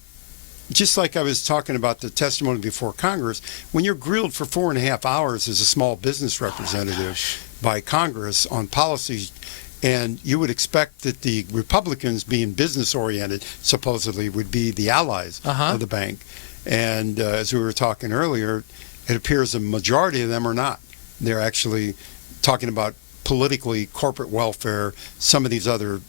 just like I was talking about the testimony before Congress, when you're grilled for 4.5 hours as a small business representative by Congress on policies, and you would expect that the Republicans, being business-oriented, supposedly would be the allies of the bank. And as we were talking earlier, it appears the majority of them are not. They're actually talking about politically corporate welfare, some of these other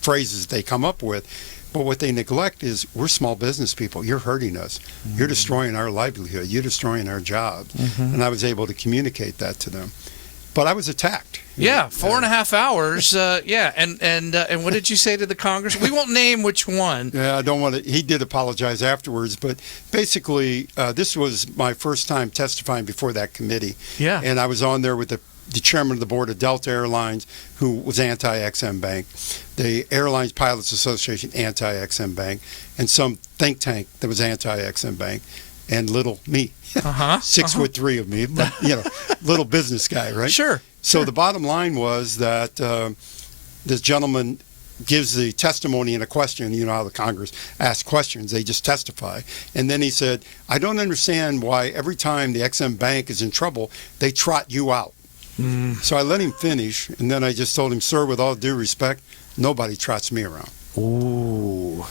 phrases they come up with. But what they neglect is, we're small business people. You're hurting us. You're destroying our livelihood. You're destroying our jobs. And I was able to communicate that to them. But I was attacked. Yeah, 4.5 hours. Yeah, and what did you say to the Congress? We won't name which one. Yeah, I don't want to. He did apologize afterwards, but basically, this was my first time testifying before that committee. Yeah, and I was on there with the chairman of the board of Delta Airlines, who was anti-EXIM Bank, the Airlines Pilots Association anti-EXIM Bank, and some think tank that was anti-EXIM Bank, and little me. 6'3" of me, but little business guy, right? Sure. So the bottom line was that this gentleman gives the testimony in a question. You know how the Congress asks questions; they just testify. And then he said, "I don't understand why every time the EXIM Bank is in trouble, they trot you out." So I let him finish, and then I just told him, "Sir, with all due respect, nobody trots me around." Ooh.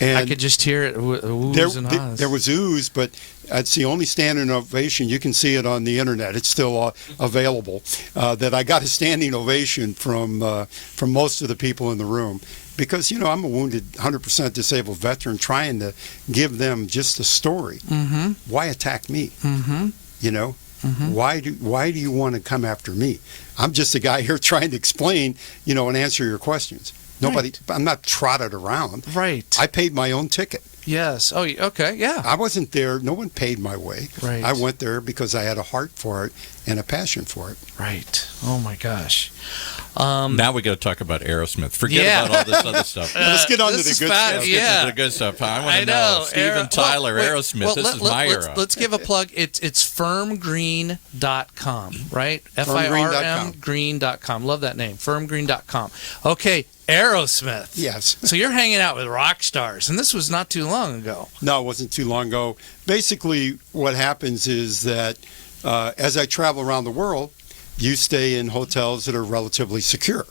And I could just hear it oohs and ahs. There was oohs, but it's the only standing ovation. You can see it on the internet. It's still available. That I got a standing ovation from most of the people in the room, because I'm a wounded, 100% disabled veteran trying to give them just a story. Why attack me? Why do you want to come after me? I'm just a guy here trying to explain, and answer your questions. Nobody. Right. I'm not trotted around. Right. I paid my own ticket. Yes. Oh, okay. Yeah. I wasn't there. No one paid my way. Right. I went there because I had a heart for it and a passion for it. Right. Oh my gosh. Now we got to talk about Aerosmith. Forget about all this other stuff. Let's get on to the good stuff. Let's get to the good stuff. I want to know. know. Steven Tyler, Aerosmith. This is my era. Let's give a plug. It's FIRMGREEN.com, right? FIRMGREEN.com. Love that name. FIRMGREEN.com. Okay. Aerosmith. Yes. So you're hanging out with rock stars, and this was not too long ago. No, it wasn't too long ago. Basically, what happens is that as I travel around the world, you stay in hotels that are relatively secure.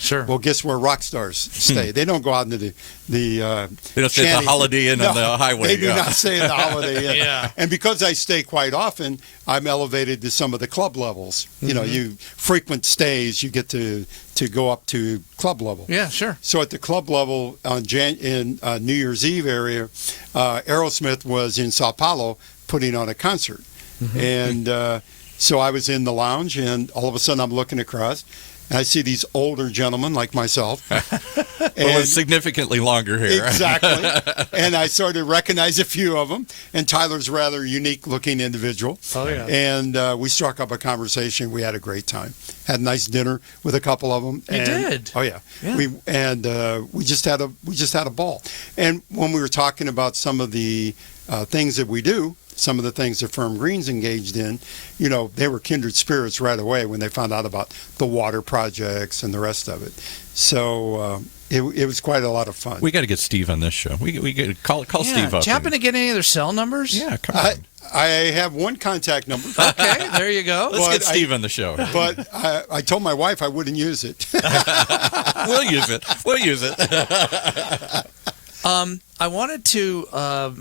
Sure. Well, guess where rock stars stay? They don't go out into the They don't stay at the Holiday Inn on the highway. They do not stay in the Holiday Inn. Yeah. And because I stay quite often, I'm elevated to some of the club levels. You know, you frequent stays, you get to go up to club level. Yeah, sure. So at the club level in New Year's Eve area, Aerosmith was in Sao Paulo putting on a concert. And so I was in the lounge, and all of a sudden I'm looking across, and I see these older gentlemen like myself. With significantly longer hair. Exactly. And I sort of recognize a few of them. And Tyler's a rather unique-looking individual. Oh, yeah. And we struck up a conversation. We had a great time. Had a nice dinner with a couple of them. You did? Oh, yeah. Yeah. We just had a ball. And when we were talking about some of the things that we do, some of the things that Firm Green's engaged in, you know, they were kindred spirits right away when they found out about the water projects and the rest of it. So it was quite a lot of fun. We got to get Steve on this show. We got to call Steve up. Do you happen to get any of their cell numbers? Yeah, come on. I have one contact number. Okay, there you go. Let's get Steve on the show. But I told my wife I wouldn't use it. We'll use it. We'll use it. I wanted to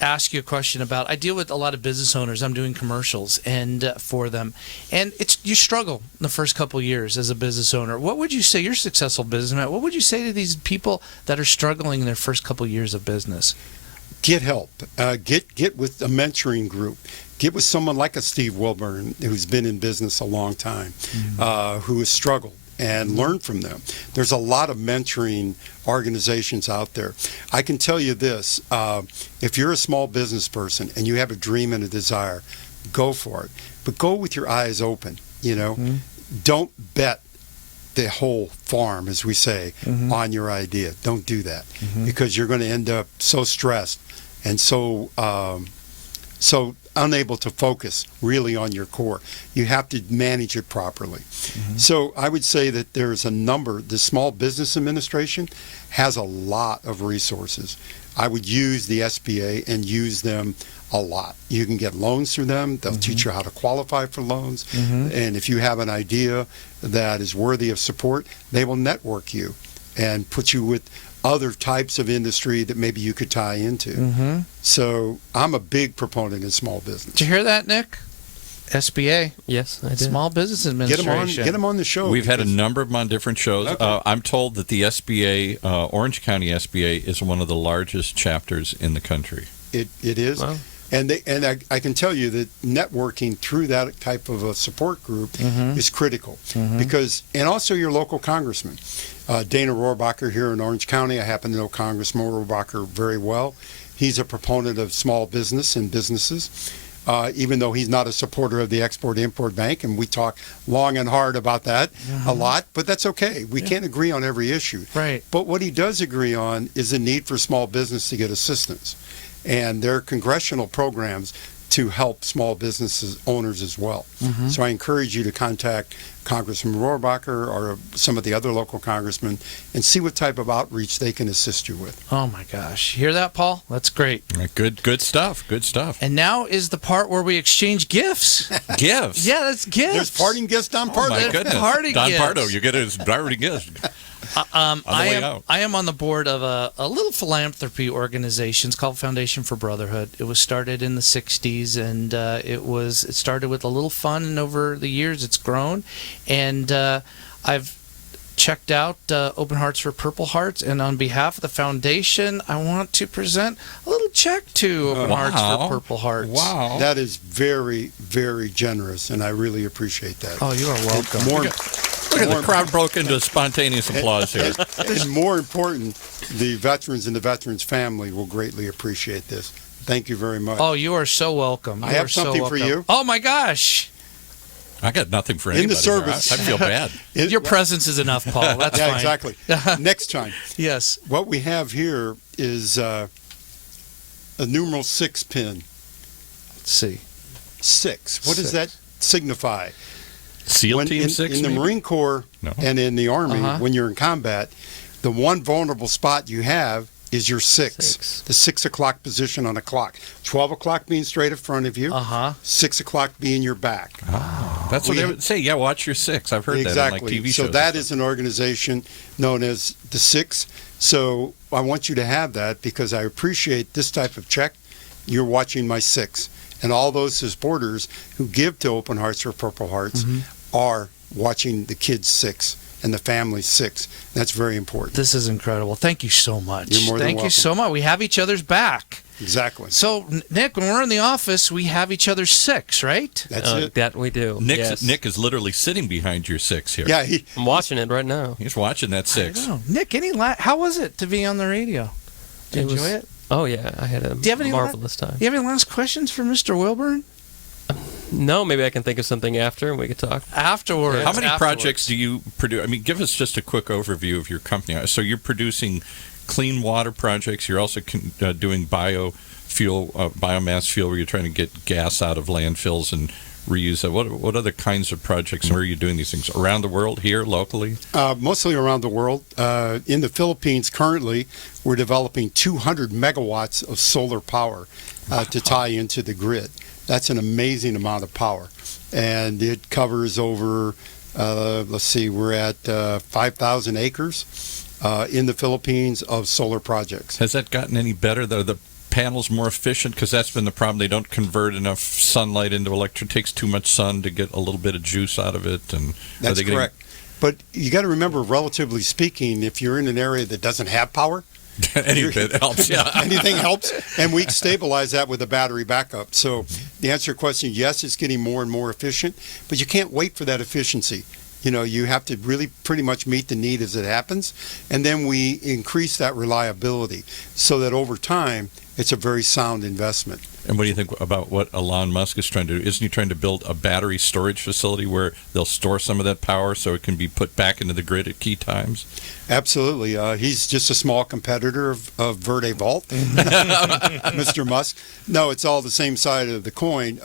ask you a question about. I deal with a lot of business owners. I'm doing commercials and for them, and you struggle in the first couple of years as a business owner. What would you say? You're a successful businessman. What would you say to these people that are struggling in their first couple of years of business? Get help. Get with a mentoring group. Get with someone like a Steve Wilburn, who's been in business a long time, who has struggled, and learn from them. There's a lot of mentoring organizations out there. I can tell you this, if you're a small business person and you have a dream and a desire, go for it. But go with your eyes open, you know. Don't bet the whole farm, as we say, on your idea. Don't do that, because you're going to end up so stressed and so unable to focus really on your core. You have to manage it properly. So I would say that there's the Small Business Administration has a lot of resources. I would use the SBA and use them a lot. You can get loans through them. They'll teach you how to qualify for loans. And if you have an idea that is worthy of support, they will network you and put you with other types of industry that maybe you could tie into. So I'm a big proponent in small business. Did you hear that, Nick? SBA. Yes, I did. Small Business Administration. Get them on the show. We've had a number of them on different shows. Okay. I'm told that the SBA, Orange County SBA, is one of the largest chapters in the country. It is. Wow. And I can tell you that networking through that type of a support group is critical. Because, and also your local congressman. Dana Rohrabacher here in Orange County, I happen to know Congressman Rohrabacher very well. He's a proponent of small business and businesses, even though he's not a supporter of the Export-Import Bank, and we talk long and hard about that a lot, but that's okay. We can't agree on every issue. Right. But what he does agree on is the need for small business to get assistance. And there are congressional programs to help small businesses owners as well. So I encourage you to contact Congressman Rohrabacher or some of the other local congressmen and see what type of outreach they can assist you with. Oh my gosh. Hear that, Paul? That's great. Good stuff. Good stuff. And now is the part where we exchange gifts. Gifts. Yeah, that's gifts. There's parting gifts, Don Pardo. My goodness. Party Don gifts. Pardo, you get his party gift. I am on the board of a little philanthropy organization. It's called Foundation for Brotherhood. It was started in the 60s, and it started with a little fun, and over the years it's grown. And I've checked out Open Hearts for Purple Hearts, and on behalf of the foundation, I want to present a little check to Open Hearts for Purple Hearts. Wow. That is very, very generous, and I really appreciate that. Oh, you are welcome. Look at the crowd broke into a spontaneous applause here. And more important, the veterans and the veterans family will greatly appreciate this. Thank you very much. Oh, you are so welcome. I have something for you. Oh, my gosh. I got nothing for anybody. In the service. I feel bad. Your presence is enough, Paul. That's yeah, fine. exactly. Next time. Yes. What we have here is a numeral 6 pin. Let's see. 6. What does that signify? SEAL Team 6? In the Marine Corps and in the Army, when you're in combat, the one vulnerable spot you have is your 6. The 6 o'clock position on a clock. 12 o'clock being straight in front of you. 6 o'clock being your back. Oh, that's what they would say. Yeah, watch your 6. I've heard that in like TV shows. So that is an organization known as the 6. So I want you to have that because I appreciate this type of check. You're watching my 6. And all those supporters who give to Open Hearts or Purple Hearts are watching the kids' 6. And the family 6. That's very important. This is incredible. Thank you so much. You're more than welcome. You so much. We have each other's back. Exactly. So, Nick, when we're in the office, we have each other's 6, right? That's it. That we do. Nick is literally sitting behind your 6 here. Yeah, I'm watching it right now. He's watching that 6. I know. Nick, how was it to be on the radio? Did you enjoy it? Oh, yeah. I had a marvelous time. Do you have any last questions for Mr. Wilburn? No, maybe I can think of something after and we could talk. Afterwards. How many projects do you produce? I mean, give us just a quick overview of your company. So you're producing clean water projects. You're also doing biomass fuel where you're trying to get gas out of landfills and reuse it. What other kinds of projects? Where are you doing these things? Around the world, here, locally? Mostly around the world. In the Philippines, currently, we're developing 200 megawatts of solar power to tie into the grid. That's an amazing amount of power. And it covers over, we're at 5,000 acres in the Philippines of solar projects. Has that gotten any better? The panels more efficient? Because that's been the problem. They don't convert enough sunlight into electricity. It takes too much sun to get a little bit of juice out of it. And that's correct. But you got to remember, relatively speaking, if you're in an area that doesn't have power, anything helps. Yeah, anything helps, and we stabilize that with a battery backup. So, the answer to your question: yes, it's getting more and more efficient, but you can't wait for that efficiency. You know, you have to really pretty much meet the need as it happens, and then we increase that reliability so that over time it's a very sound investment. And what do you think about what Elon Musk is trying to do? Isn't he trying to build a battery storage facility where they'll store some of that power so it can be put back into the grid at key times? Absolutely. He's just a small competitor of Verde Vault, Mr. Musk. No, it's all the same side of the coin.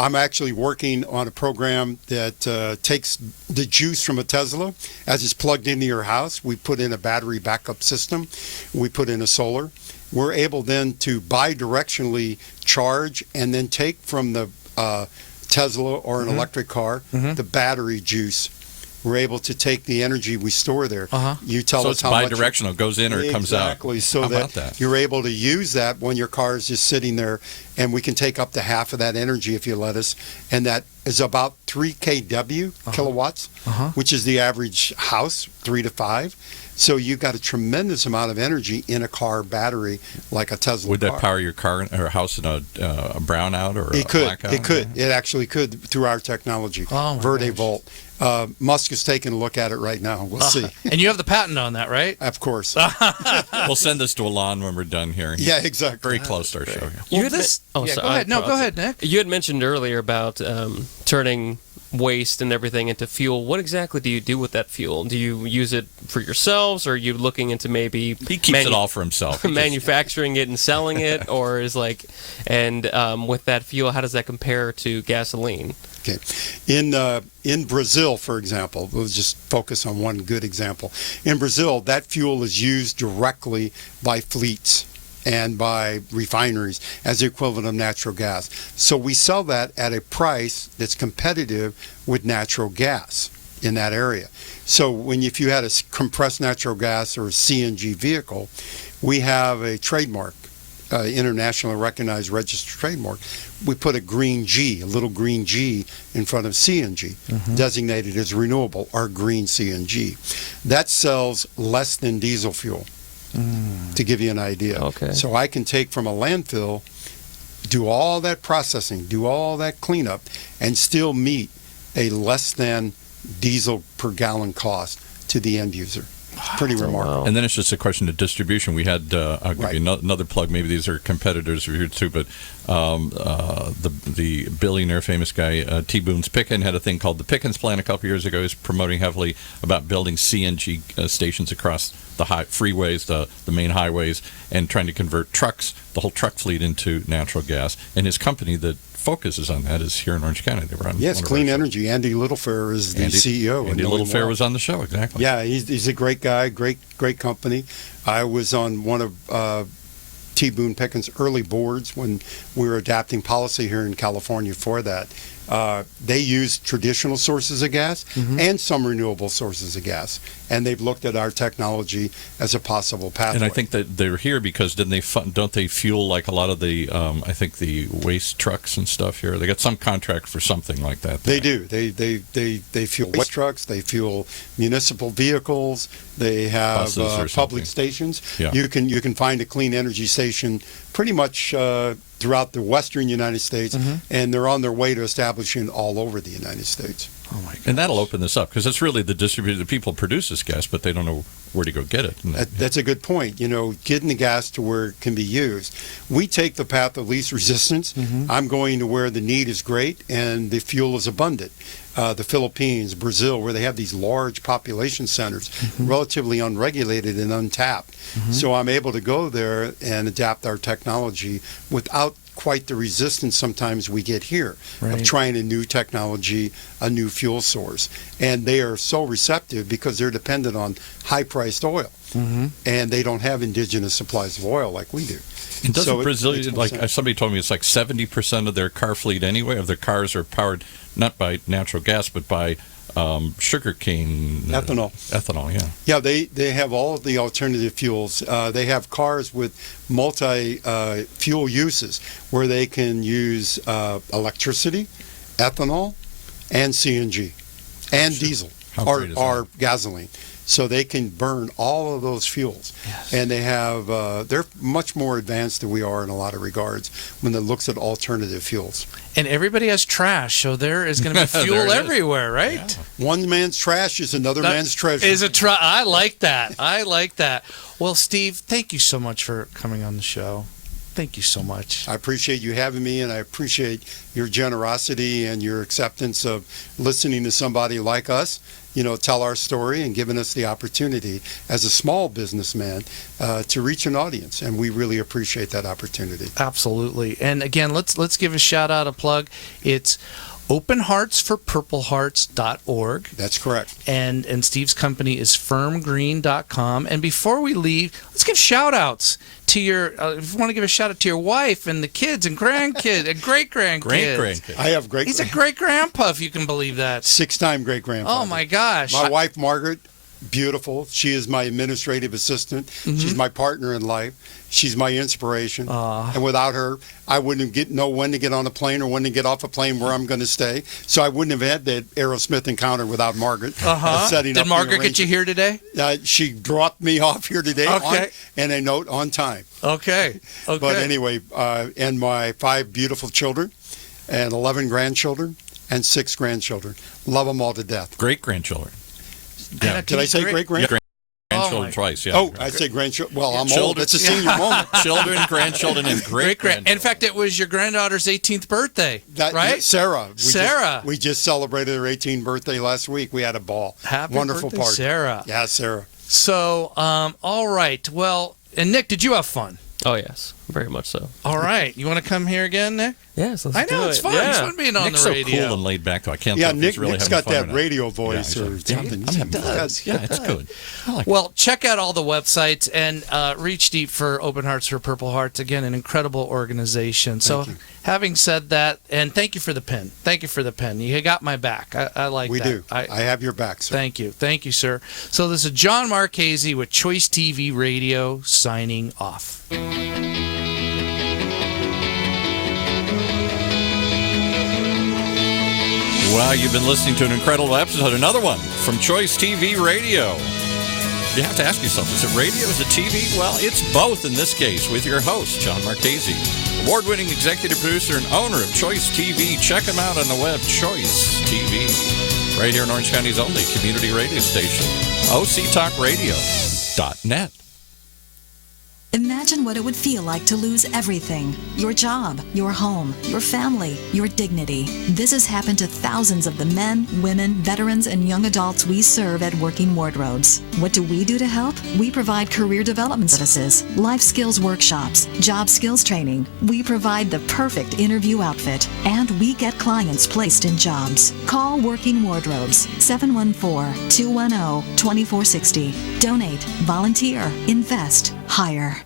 I'm actually working on a program that takes the juice from a Tesla as it's plugged into your house. We put in a battery backup system. We put in a solar. We're able then to bidirectionally charge and then take from the Tesla or an electric car the battery juice. We're able to take the energy we store there. You tell us how much. So it's bidirectional. It goes in or it comes out. Exactly. So that you're able to use that when your car is just sitting there, and we can take up to half of that energy if you let us. And that is about 3 kW, kilowatts, which is the average house, 3 to 5. So you've got a tremendous amount of energy in a car battery like a Tesla Would car. that power your car or house in a brownout or a blackout? It could. It actually could through our technology, Verde Vault. Musk is taking a look at it right now. We'll see. And you have the patent on that, right? Of course. We'll send this to Elon when we're done here. He's yeah, exactly. very close to our show. Go ahead. No, go ahead, Nick. You had mentioned earlier about turning waste and everything into fuel. What exactly do you do with that fuel? Do you use it for yourselves, or are you looking into maybe he keeps it all for himself, manufacturing it and selling it, or is with that fuel, how does that compare to gasoline? Okay, in Brazil, for example, we'll just focus on one good example. In Brazil, that fuel is used directly by fleets and by refineries as the equivalent of natural gas. So we sell that at a price that's competitive with natural gas in that area. So if you had a compressed natural gas or a CNG vehicle, we have a trademark, internationally recognized registered trademark. We put a green G, a little green G in front of CNG, designated as renewable, or green CNG. That sells less than diesel fuel. To give you an idea. Okay. So I can take from a landfill, do all that processing, do all that cleanup, and still meet a less than diesel per gallon cost to the end user. Pretty remarkable. And then it's just a question of distribution. We had, I'll give you another plug, maybe these are competitors here too, but the billionaire famous guy, T. Boone's Pickens, had a thing called the Pickens Plan a couple years ago. He's promoting heavily about building CNG stations across the freeways, the main highways, and trying to convert trucks, the whole truck fleet, into natural gas. And his company that focuses on that is here in Orange County. They were on Clean Energy. Andy Littlefair is the CEO. Andy Littlefair was on the show, exactly. Yeah, he's a great guy, great company. I was on one of T. Boone Pickens' early boards when we were adapting policy here in California for that. They use traditional sources of gas and some renewable sources of gas, and they've looked at our technology as a possible pathway. And I think that they're here because don't they fuel like a lot of the I think the waste trucks and stuff here? They got some contract for something like that. They do. They fuel waste trucks. They fuel municipal vehicles. They have public stations. Yeah. You can find a clean energy station pretty much throughout the western United States, and they're on their way to establishing all over the United States. Oh my God. And that'll open this up because it's really the distributor. The people produce this gas, but they don't know where to go get it. That's a good point. Getting the gas to where it can be used. We take the path of least resistance. I'm going to where the need is great and the fuel is abundant. The Philippines, Brazil, where they have these large population centers, relatively unregulated and untapped. So I'm able to go there and adapt our technology without quite the resistance sometimes we get here of trying a new technology, a new fuel source. And they are so receptive because they're dependent on high-priced oil. And they don't have indigenous supplies of oil like we do. And doesn't Brazil, like somebody told me, it's like 70% of their car fleet anyway, of their cars are powered not by natural gas, but by sugarcane. Ethanol, yeah. Yeah, they have all of the alternative fuels. They have cars with multi-fuel uses where they can use electricity, ethanol, and CNG, and diesel, or gasoline. So they can burn all of those fuels. Yes. And they have, they're much more advanced than we are in a lot of regards when it looks at alternative fuels. And everybody has trash, so there is going to be fuel everywhere, right? Yeah. One man's trash is another man's treasure. I like that. I like that. Well, Steve, thank you so much for coming on the show. Thank you so much. I appreciate you having me, and I appreciate your generosity and your acceptance of listening to somebody like us, tell our story and giving us the opportunity as a small businessman to reach an audience. And we really appreciate that opportunity. Absolutely. And again, let's give a shout out, a plug. It's openheartsforpurplehearts.org. That's correct. And Steve's company is FIRMGREEN.com. And before we leave, let's give shout outs to your, if you want to give a shout out to your wife and the kids and grandkids and great-grandkids. I have great. He's a great-grandpa, if you can believe that. 6-time great-grandfather. Oh, my gosh. My wife, Margaret, beautiful. She is my administrative assistant. She's my partner in life. She's my inspiration. And without her, I wouldn't know when to get on a plane or when to get off a plane, where I'm going to stay. So I wouldn't have had that Aerosmith encounter without Margaret. Did Margaret get you here today? She dropped me off here today and a note on time. Okay. But anyway, and my 5 beautiful children and 11 grandchildren and 6 grandchildren. Love them all to death. Great-grandchildren. Yeah. Did I say great-grandchildren? Grandchildren twice, yeah. Oh, I say grandchildren. Well, I'm old. It's a senior moment. Children, grandchildren, and great-grandchildren. In fact, it was your granddaughter's 18th birthday, right? Sarah. Sarah. We just celebrated her 18th birthday last week. We had a ball. Wonderful birthday, party. Sarah. Yeah, Sarah. So, all right. Well, and Nick, did you have fun? Oh, yes. Very much so. All right. You want to come here again, Nick? Yes, let's I know, do it. it's fun. Yeah. It's fun being on Nick's the radio. so cool and laid back, though. I can't tell if he's really Nick's having got fun that or radio voice or something. I'm having fun. Yeah, it's good. Well, check out all the websites and reach deep for Open Hearts for Purple Hearts. Again, an incredible organization. So, having said that, and thank you for the pen. Thank you for the pen. You got my back. I like that. We do. I have your back, sir. Thank you. Thank you, sir. So, this is John Marchese with Chioice TV Radio signing off. Well, you've been listening to an incredible episode, another one from Chioice TV Radio. You have to ask yourself, is it radio, is it TV? Well, it's both in this case with your host, John Marchese, award-winning executive producer and owner of Chioice TV. Check him out on the web, Chioice TV. right here in Orange County's only community radio station, octalkradio.net. Imagine what it would feel like to lose everything. Your job, your home, your family, your dignity. This has happened to thousands of the men, women, veterans, and young adults we serve at Working Wardrobes. What do we do to help? We provide career development services, life skills workshops, job skills training. We provide the perfect interview outfit, and we get clients placed in jobs. Call Working Wardrobes, 714-210-2460. Donate, volunteer, invest, hire.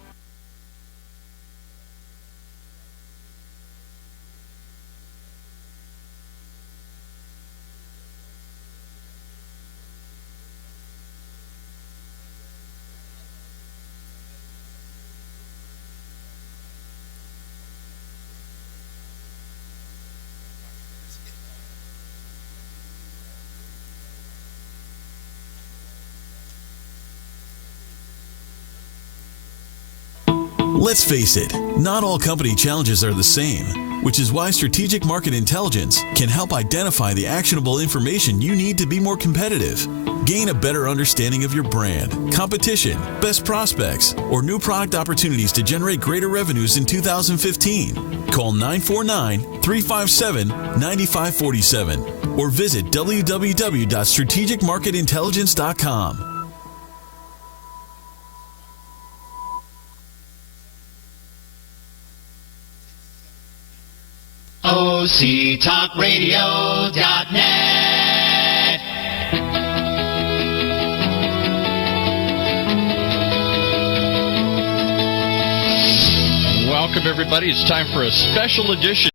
Let's face it, not all company challenges are the same, which is why strategic market intelligence can help identify the actionable information you need to be more competitive. Gain a better understanding of your brand, competition, best prospects, or new product opportunities to generate greater revenues in 2015. Call 949-357-9547 or visit www.strategicmarketintelligence.com. OCTalkRadio.net. Welcome, everybody. It's time for a special edition